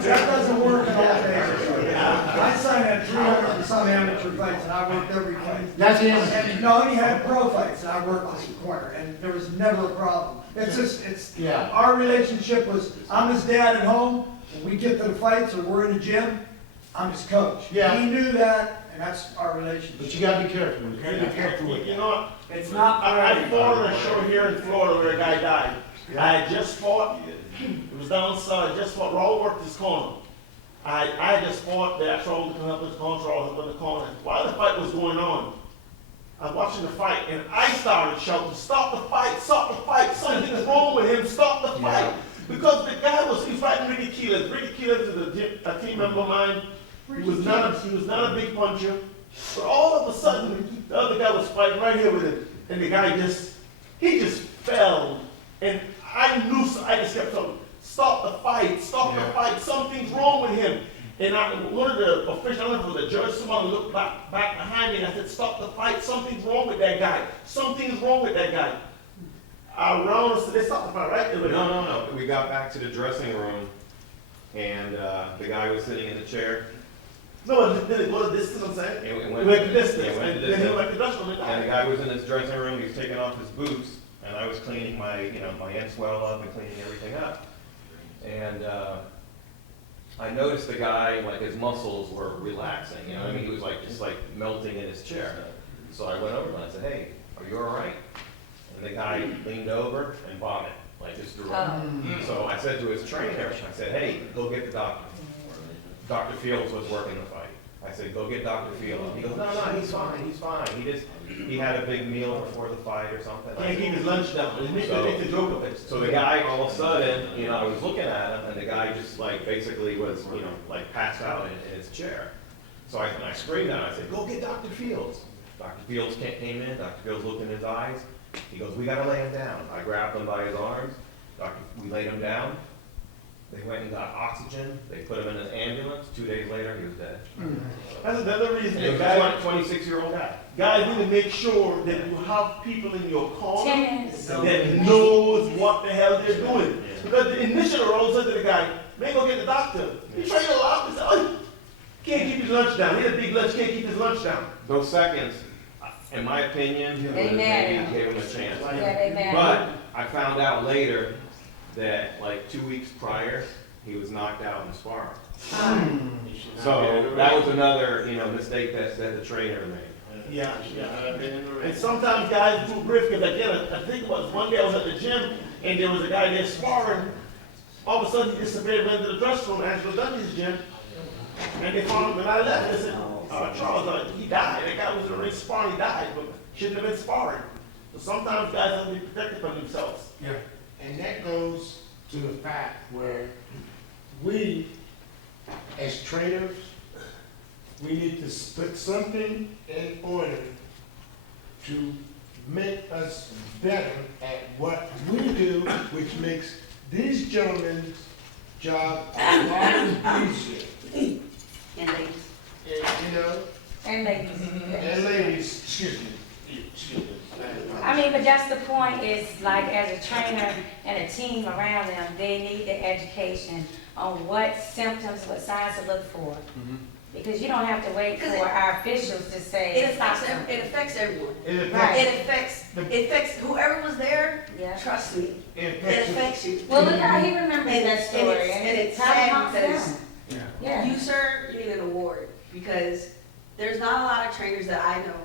that doesn't work in all cases. I signed at 300 and some amateur fights, and I worked every fight. That's him. And no, he had pro fights, and I worked this corner, and there was never a problem. It's just, Yeah. our relationship was, I'm his dad at home, when we get to the fights, or we're in the gym, I'm his coach. Yeah. He knew that, and that's our relationship. But you gotta be careful. You gotta be careful with You that. know what? It's not I fought on a show here in Florida where a guy died. I had just fought, it was down south, I just fought, Raul worked his corner. I just fought, they asked Raul to come up with the corner, Raul up in the corner. While the fight was going on, I'm watching the fight, and I started shouting, "Stop the fight, something's wrong with him, stop the fight." Because the guy he was fighting Ricky Keeler. Ricky Keeler is a team member of mine. He was not a big puncher. But all of a sudden, the other guy was fighting right here with him. And the guy he just fell. And I just kept telling him, "Stop the fight, something's wrong with him." And one of the officials, I don't know if it was a judge, someone looked back behind me and I said, "Stop the fight, something's wrong with that guy. Something's wrong with that guy." Around us, they stopped the fight, right? No. We got back to the dressing room, and the guy was sitting in the chair. No, did it go the distance, I'm saying? It It went the distance. It went the And then he distance. went to the dressing room. And the guy was in his dressing room. He was taking off his boots, and I was cleaning my end swell up and cleaning everything up. And I noticed the guy, like his muscles were relaxing. You know, what I mean, he was just melting in his chair. So I went over and I said, "Hey, are you all right?" And the guy leaned over and vomited, just threw up. So I said to his trainer, I said, "Hey, go get the doctor." Dr. Fields was working the fight. I said, "Go get Dr. Fields." He goes, "No, he's fine. He had a big meal before the fight or something." Can't keep his lunch down. They make a joke of it. So the guy, all of a sudden, I was looking at him, and the guy just basically was, passed out in his chair. So I screamed at him. I said, "Go get Dr. Fields." Dr. Fields came in. Dr. Fields looked in his eyes. He goes, "We gotta lay him down." I grabbed him by his arms. We laid him down. They went and got oxygen. They put him in an ambulance. 2 days later, he was dead. That's another reason. And he was a 26-year-old guy. Guys need to make sure that you have people in your corner 10 minutes. that knows what the hell they're doing. Because the initial role said to the guy, "Man, go get the doctor." He tried to laugh and said, "Oh, can't keep his lunch down. He had a big lunch, can't keep his lunch down." Those seconds, in my opinion, They maybe matter. gave him a chance. Yeah, they matter. But I found out later that 2 weeks prior, he was knocked out in sparring. So that was another, mistake that the trainer made. Yeah. And sometimes guys do grift because I think it was one day I was at the gym and there was a guy there sparring. All of a sudden he disappeared, went to the dressing room, Angela Dungy's gym. And they found him when I left. They said, "Charles, he died. That guy was in the ring sparring, he died, but shouldn't have been sparring." So sometimes guys have to be protected from themselves. Yeah. And that goes to the fact where we, as trainers, we need to put something in order to make us better at what we do, which makes these gentlemen's job a lot easier. And ladies. And ladies. And ladies, excuse me. I mean, but that's the point, is as a trainer and a team around them, they need the education on what symptoms, what signs to look for. Because you don't have to wait for our officials to say. It affects everyone. It affects whoever was there. Yeah. Trust me, it affects you. Well, look how he remembers And that story. And it's how it sad comes because down. Yeah. you, sir, you need an award because there's not a lot of trainers that I know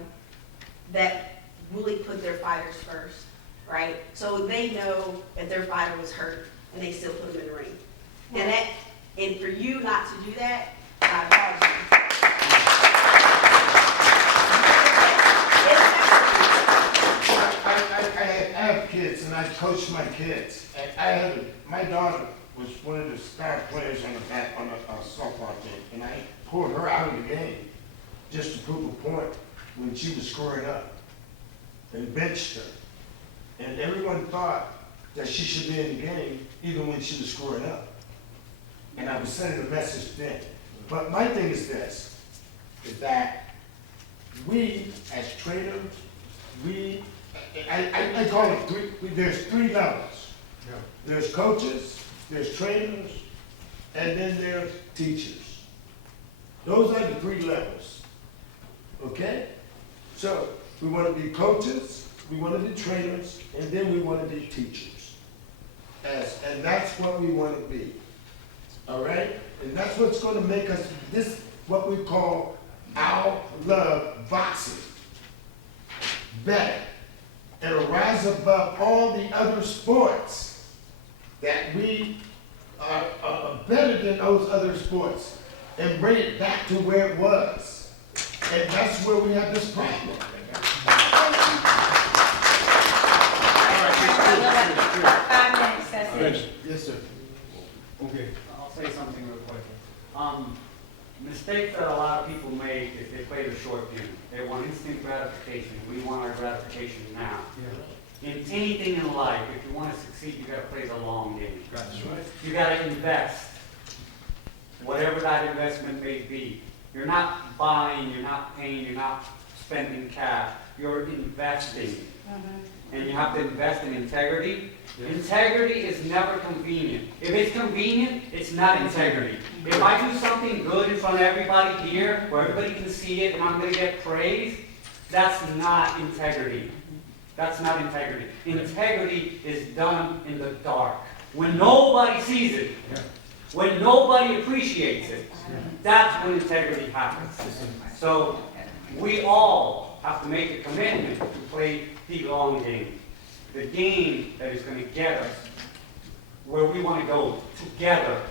that really put their fighters first, right? So they know if their fighter was hurt and they still put them in the ring. And for you not to do that, I I have kids and I coach my kids. And my daughter was one of the star players on a softball team, and I pulled her out of the game just to prove a point when she was screwing up and benched her. And everyone thought that she should be in the game even when she was screwing up. And I was sending a message then. But my thing is this, is that we as trainers, I call it there's three levels. There's coaches, there's trainers, and then there's teachers. Those are the three levels, okay? So we want to be coaches, we want to be trainers, and then we want to be teachers. And that's what we want to be, all right? And that's what's going to make us this, what we call our love boxing, better. It'll rise above all the other sports that we are better than those other sports and bring it back to where it was. And that's where we have this problem. 5 minutes, that's it. Yes, sir. Okay. I'll say something real quick. Mistakes that a lot of people make is they play the short game. They want instant gratification. We want our gratification now. In anything in life, if you want to succeed, you got to play the long game. That's right. You got to invest, whatever that investment may be. You're not buying, you're not paying, you're not spending cash. You're investing. And you have to invest in integrity. Integrity is never convenient. If it's convenient, it's not integrity. If I do something good in front of everybody here, where everybody can see it and I'm going to get praise, that's not integrity. That's not integrity. Integrity is done in the dark. When nobody sees it, when nobody appreciates it, that's when integrity happens. So we all have to make a commitment to play the long game. The game that is going to get us where we want to go together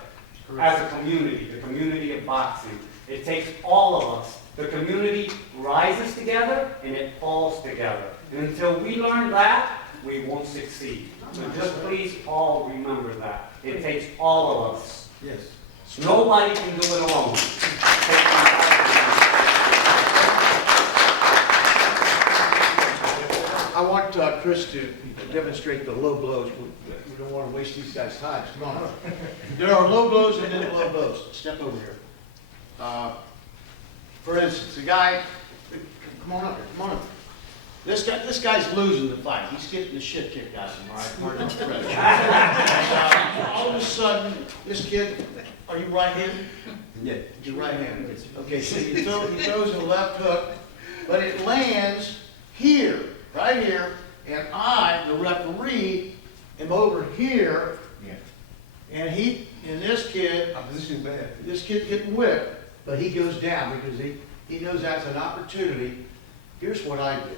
as a community, the community of boxing. It takes all of us. The community rises together and it falls together. And until we learn that, we won't succeed. So just please all remember that. It takes all of us. Yes. Nobody can do it alone. I want Chris to demonstrate the low blows. We don't want to waste these guys' time. Come on. There are low blows and then low blows. Step over here. For instance, the guy, come on up here, come on up here. This guy's losing the fight. He's getting the shit kicked out of him, all right? Pardon the expression. And, all of a sudden, this kid, are you right-handed? Yeah. You're right-handed. Okay, so he throws a left hook, but it lands here, right here, and I, the referee, am over here, and this kid, Opposition bad. this kid getting whipped, but he goes down because he knows that's an opportunity. Here's what I do.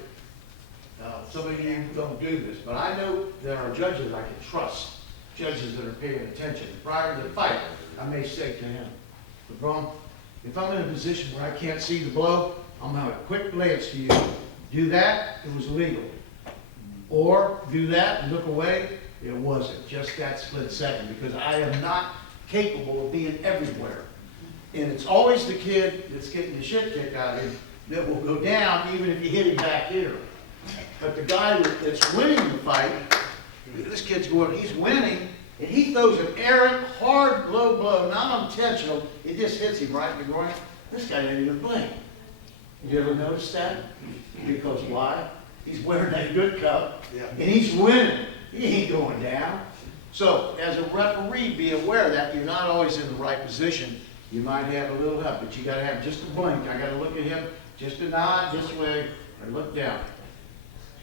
Some of you don't do this, but I know there are judges I can trust, judges that are paying attention. Prior to the fight, I may say to him, LeBron, if I'm in a position where I can't see the blow, I'm going to have a quick glance to you. Do that, it was illegal. Or do that and look away, it wasn't. Just that split second, because I am not capable of being everywhere. And it's always the kid that's getting the shit kicked out of him that will go down even if you hit him back here. But the guy that's winning the fight, this kid's going, he's winning, and he throws an errant, hard, low blow, not intentional. It just hits him right in the groin. This guy didn't even blink. You ever notice that? Because why? He's wearing that good cup, and he's winning. He ain't going down. So, as a referee, be aware that you're not always in the right position. You might have a little help, but you got to have just a blink. I got to look at him, just a nod this way, and look down.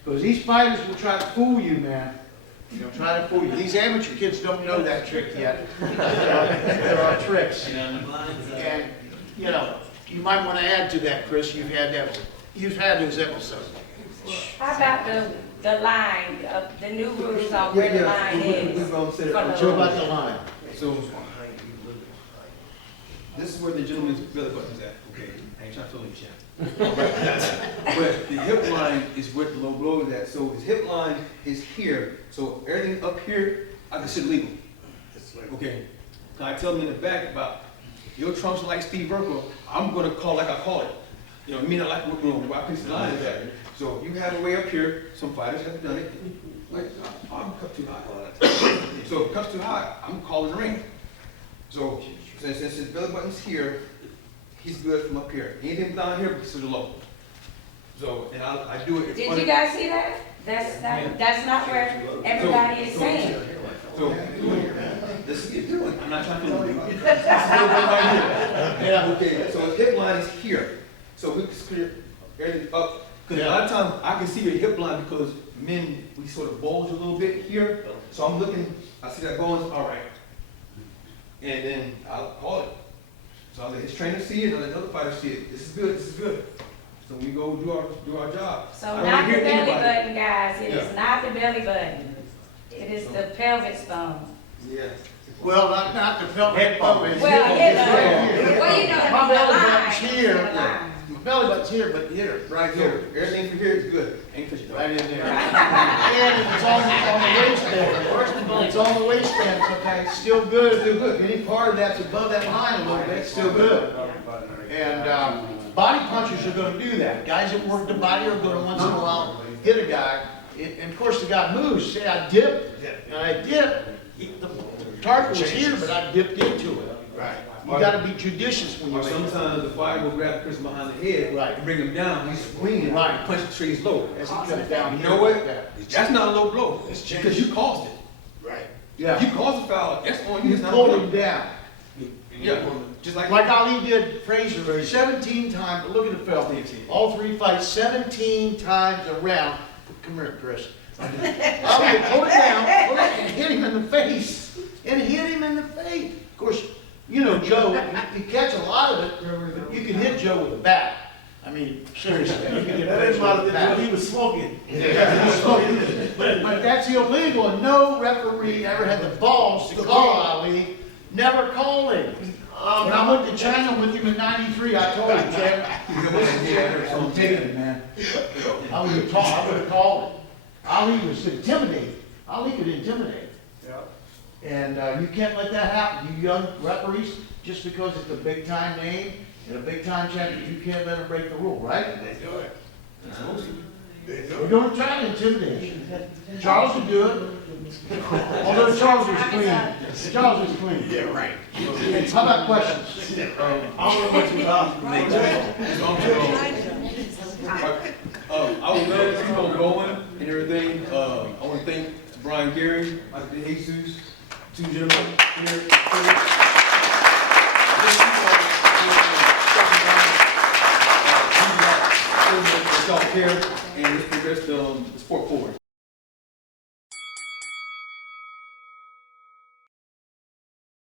Because these fighters will try to fool you, man. They'll try to fool you. These amateur kids don't know that trick yet. There are tricks. And, you know, you might want to add to that, Chris. You've had those episodes. How about the line, the new rules on where the line is? What about the line? So, this is where the gentleman's belly button's at. Okay, I ain't trying to fill in chat. But the hip line is where the low blow is at. So his hip line is here. So everything up here, I consider legal. Okay. Now I tell him in the back about your trunks like Steve Urkel, I'm gonna call like I call it. You know, I mean, I like where I piece the line is at. So you have a way up here. Some fighters have done it. Like, I'm cut too high. So if it cuts too high, I'm calling the ring. So, since his belly button's here, he's good from up here. Anything down here is low. So, and I do it. Did you guys see that? That's not where everybody is saying. So, this is what you're doing. I'm not trying to do it. Yeah. Okay, so his hip line is here. So we can clear everything up. Because a lot of times I can see your hip line because men, we sort of bulge a little bit here. So I'm looking, I see that going, all right. And then I'll call it. So I'll let his trainer see it, I'll let another fighter see it. This is good, this is good. So we go do our job. So I don't not the hear belly anybody. button, guys. It Yeah. is not the belly button. It is the pelvis bone. Yeah. Well, not the pelvic bone. It's Well, here. yeah, It's here. well, you know, My the belly line. button's here. The line. My belly button's here, but here, right So here. everything from here is good. Ain't touching Right in there. And it's on the waistband. It's on the waistband, okay, it's still good, still good. Any part of that's above that line a little bit, it's still good. And, body punchers are gonna do that. Guys that work the body are gonna once in a while hit a guy. And of course, the guy moves. Say I dip, and I dip, the target was here, but I dipped into it. Right. You gotta be judicious when you Or make it. sometimes the fighter will grab the person behind the head Right. and bring him down. He's swinging, Right. punch the trees low. As he comes down. You here know what? like that. That's not a low blow. Because you caused it. Right. Yeah. You caused the foul. That's on you. You It's not pulled on him him. down. Yeah. Just like Ali did Fraser 17 times, but look at the film. All three fights 17 times around. Come here, Chris. Ali pulled it down, pulled it, and hit him in the face. And hit him in the face. Of course, you know Joe, you catch a lot of it, but you can hit Joe with a bat. I mean, seriously. You can hit That Fraser is with a why bat. he was smoking. But that's illegal, and no referee ever had the balls to call Ali. Never called him. When I went to China with him in '93, I told him, Chad, I'm taking it, man. I would have called him. Ali was intimidated. Ali could intimidate. And you can't let that happen. You young referees, just because it's a big time name and a big time champion, you can't let them break the rule, right? They do it. We're going to try to intimidate you. Charles would do it. Although Charles was clean. Charles was clean. Yeah, right. How about questions? I don't know what you asked. I would love to keep on going and everything. I want to thank Brain Garry, Mr. Jesus, two gentlemen here. Self-care and let's progress the sport forward.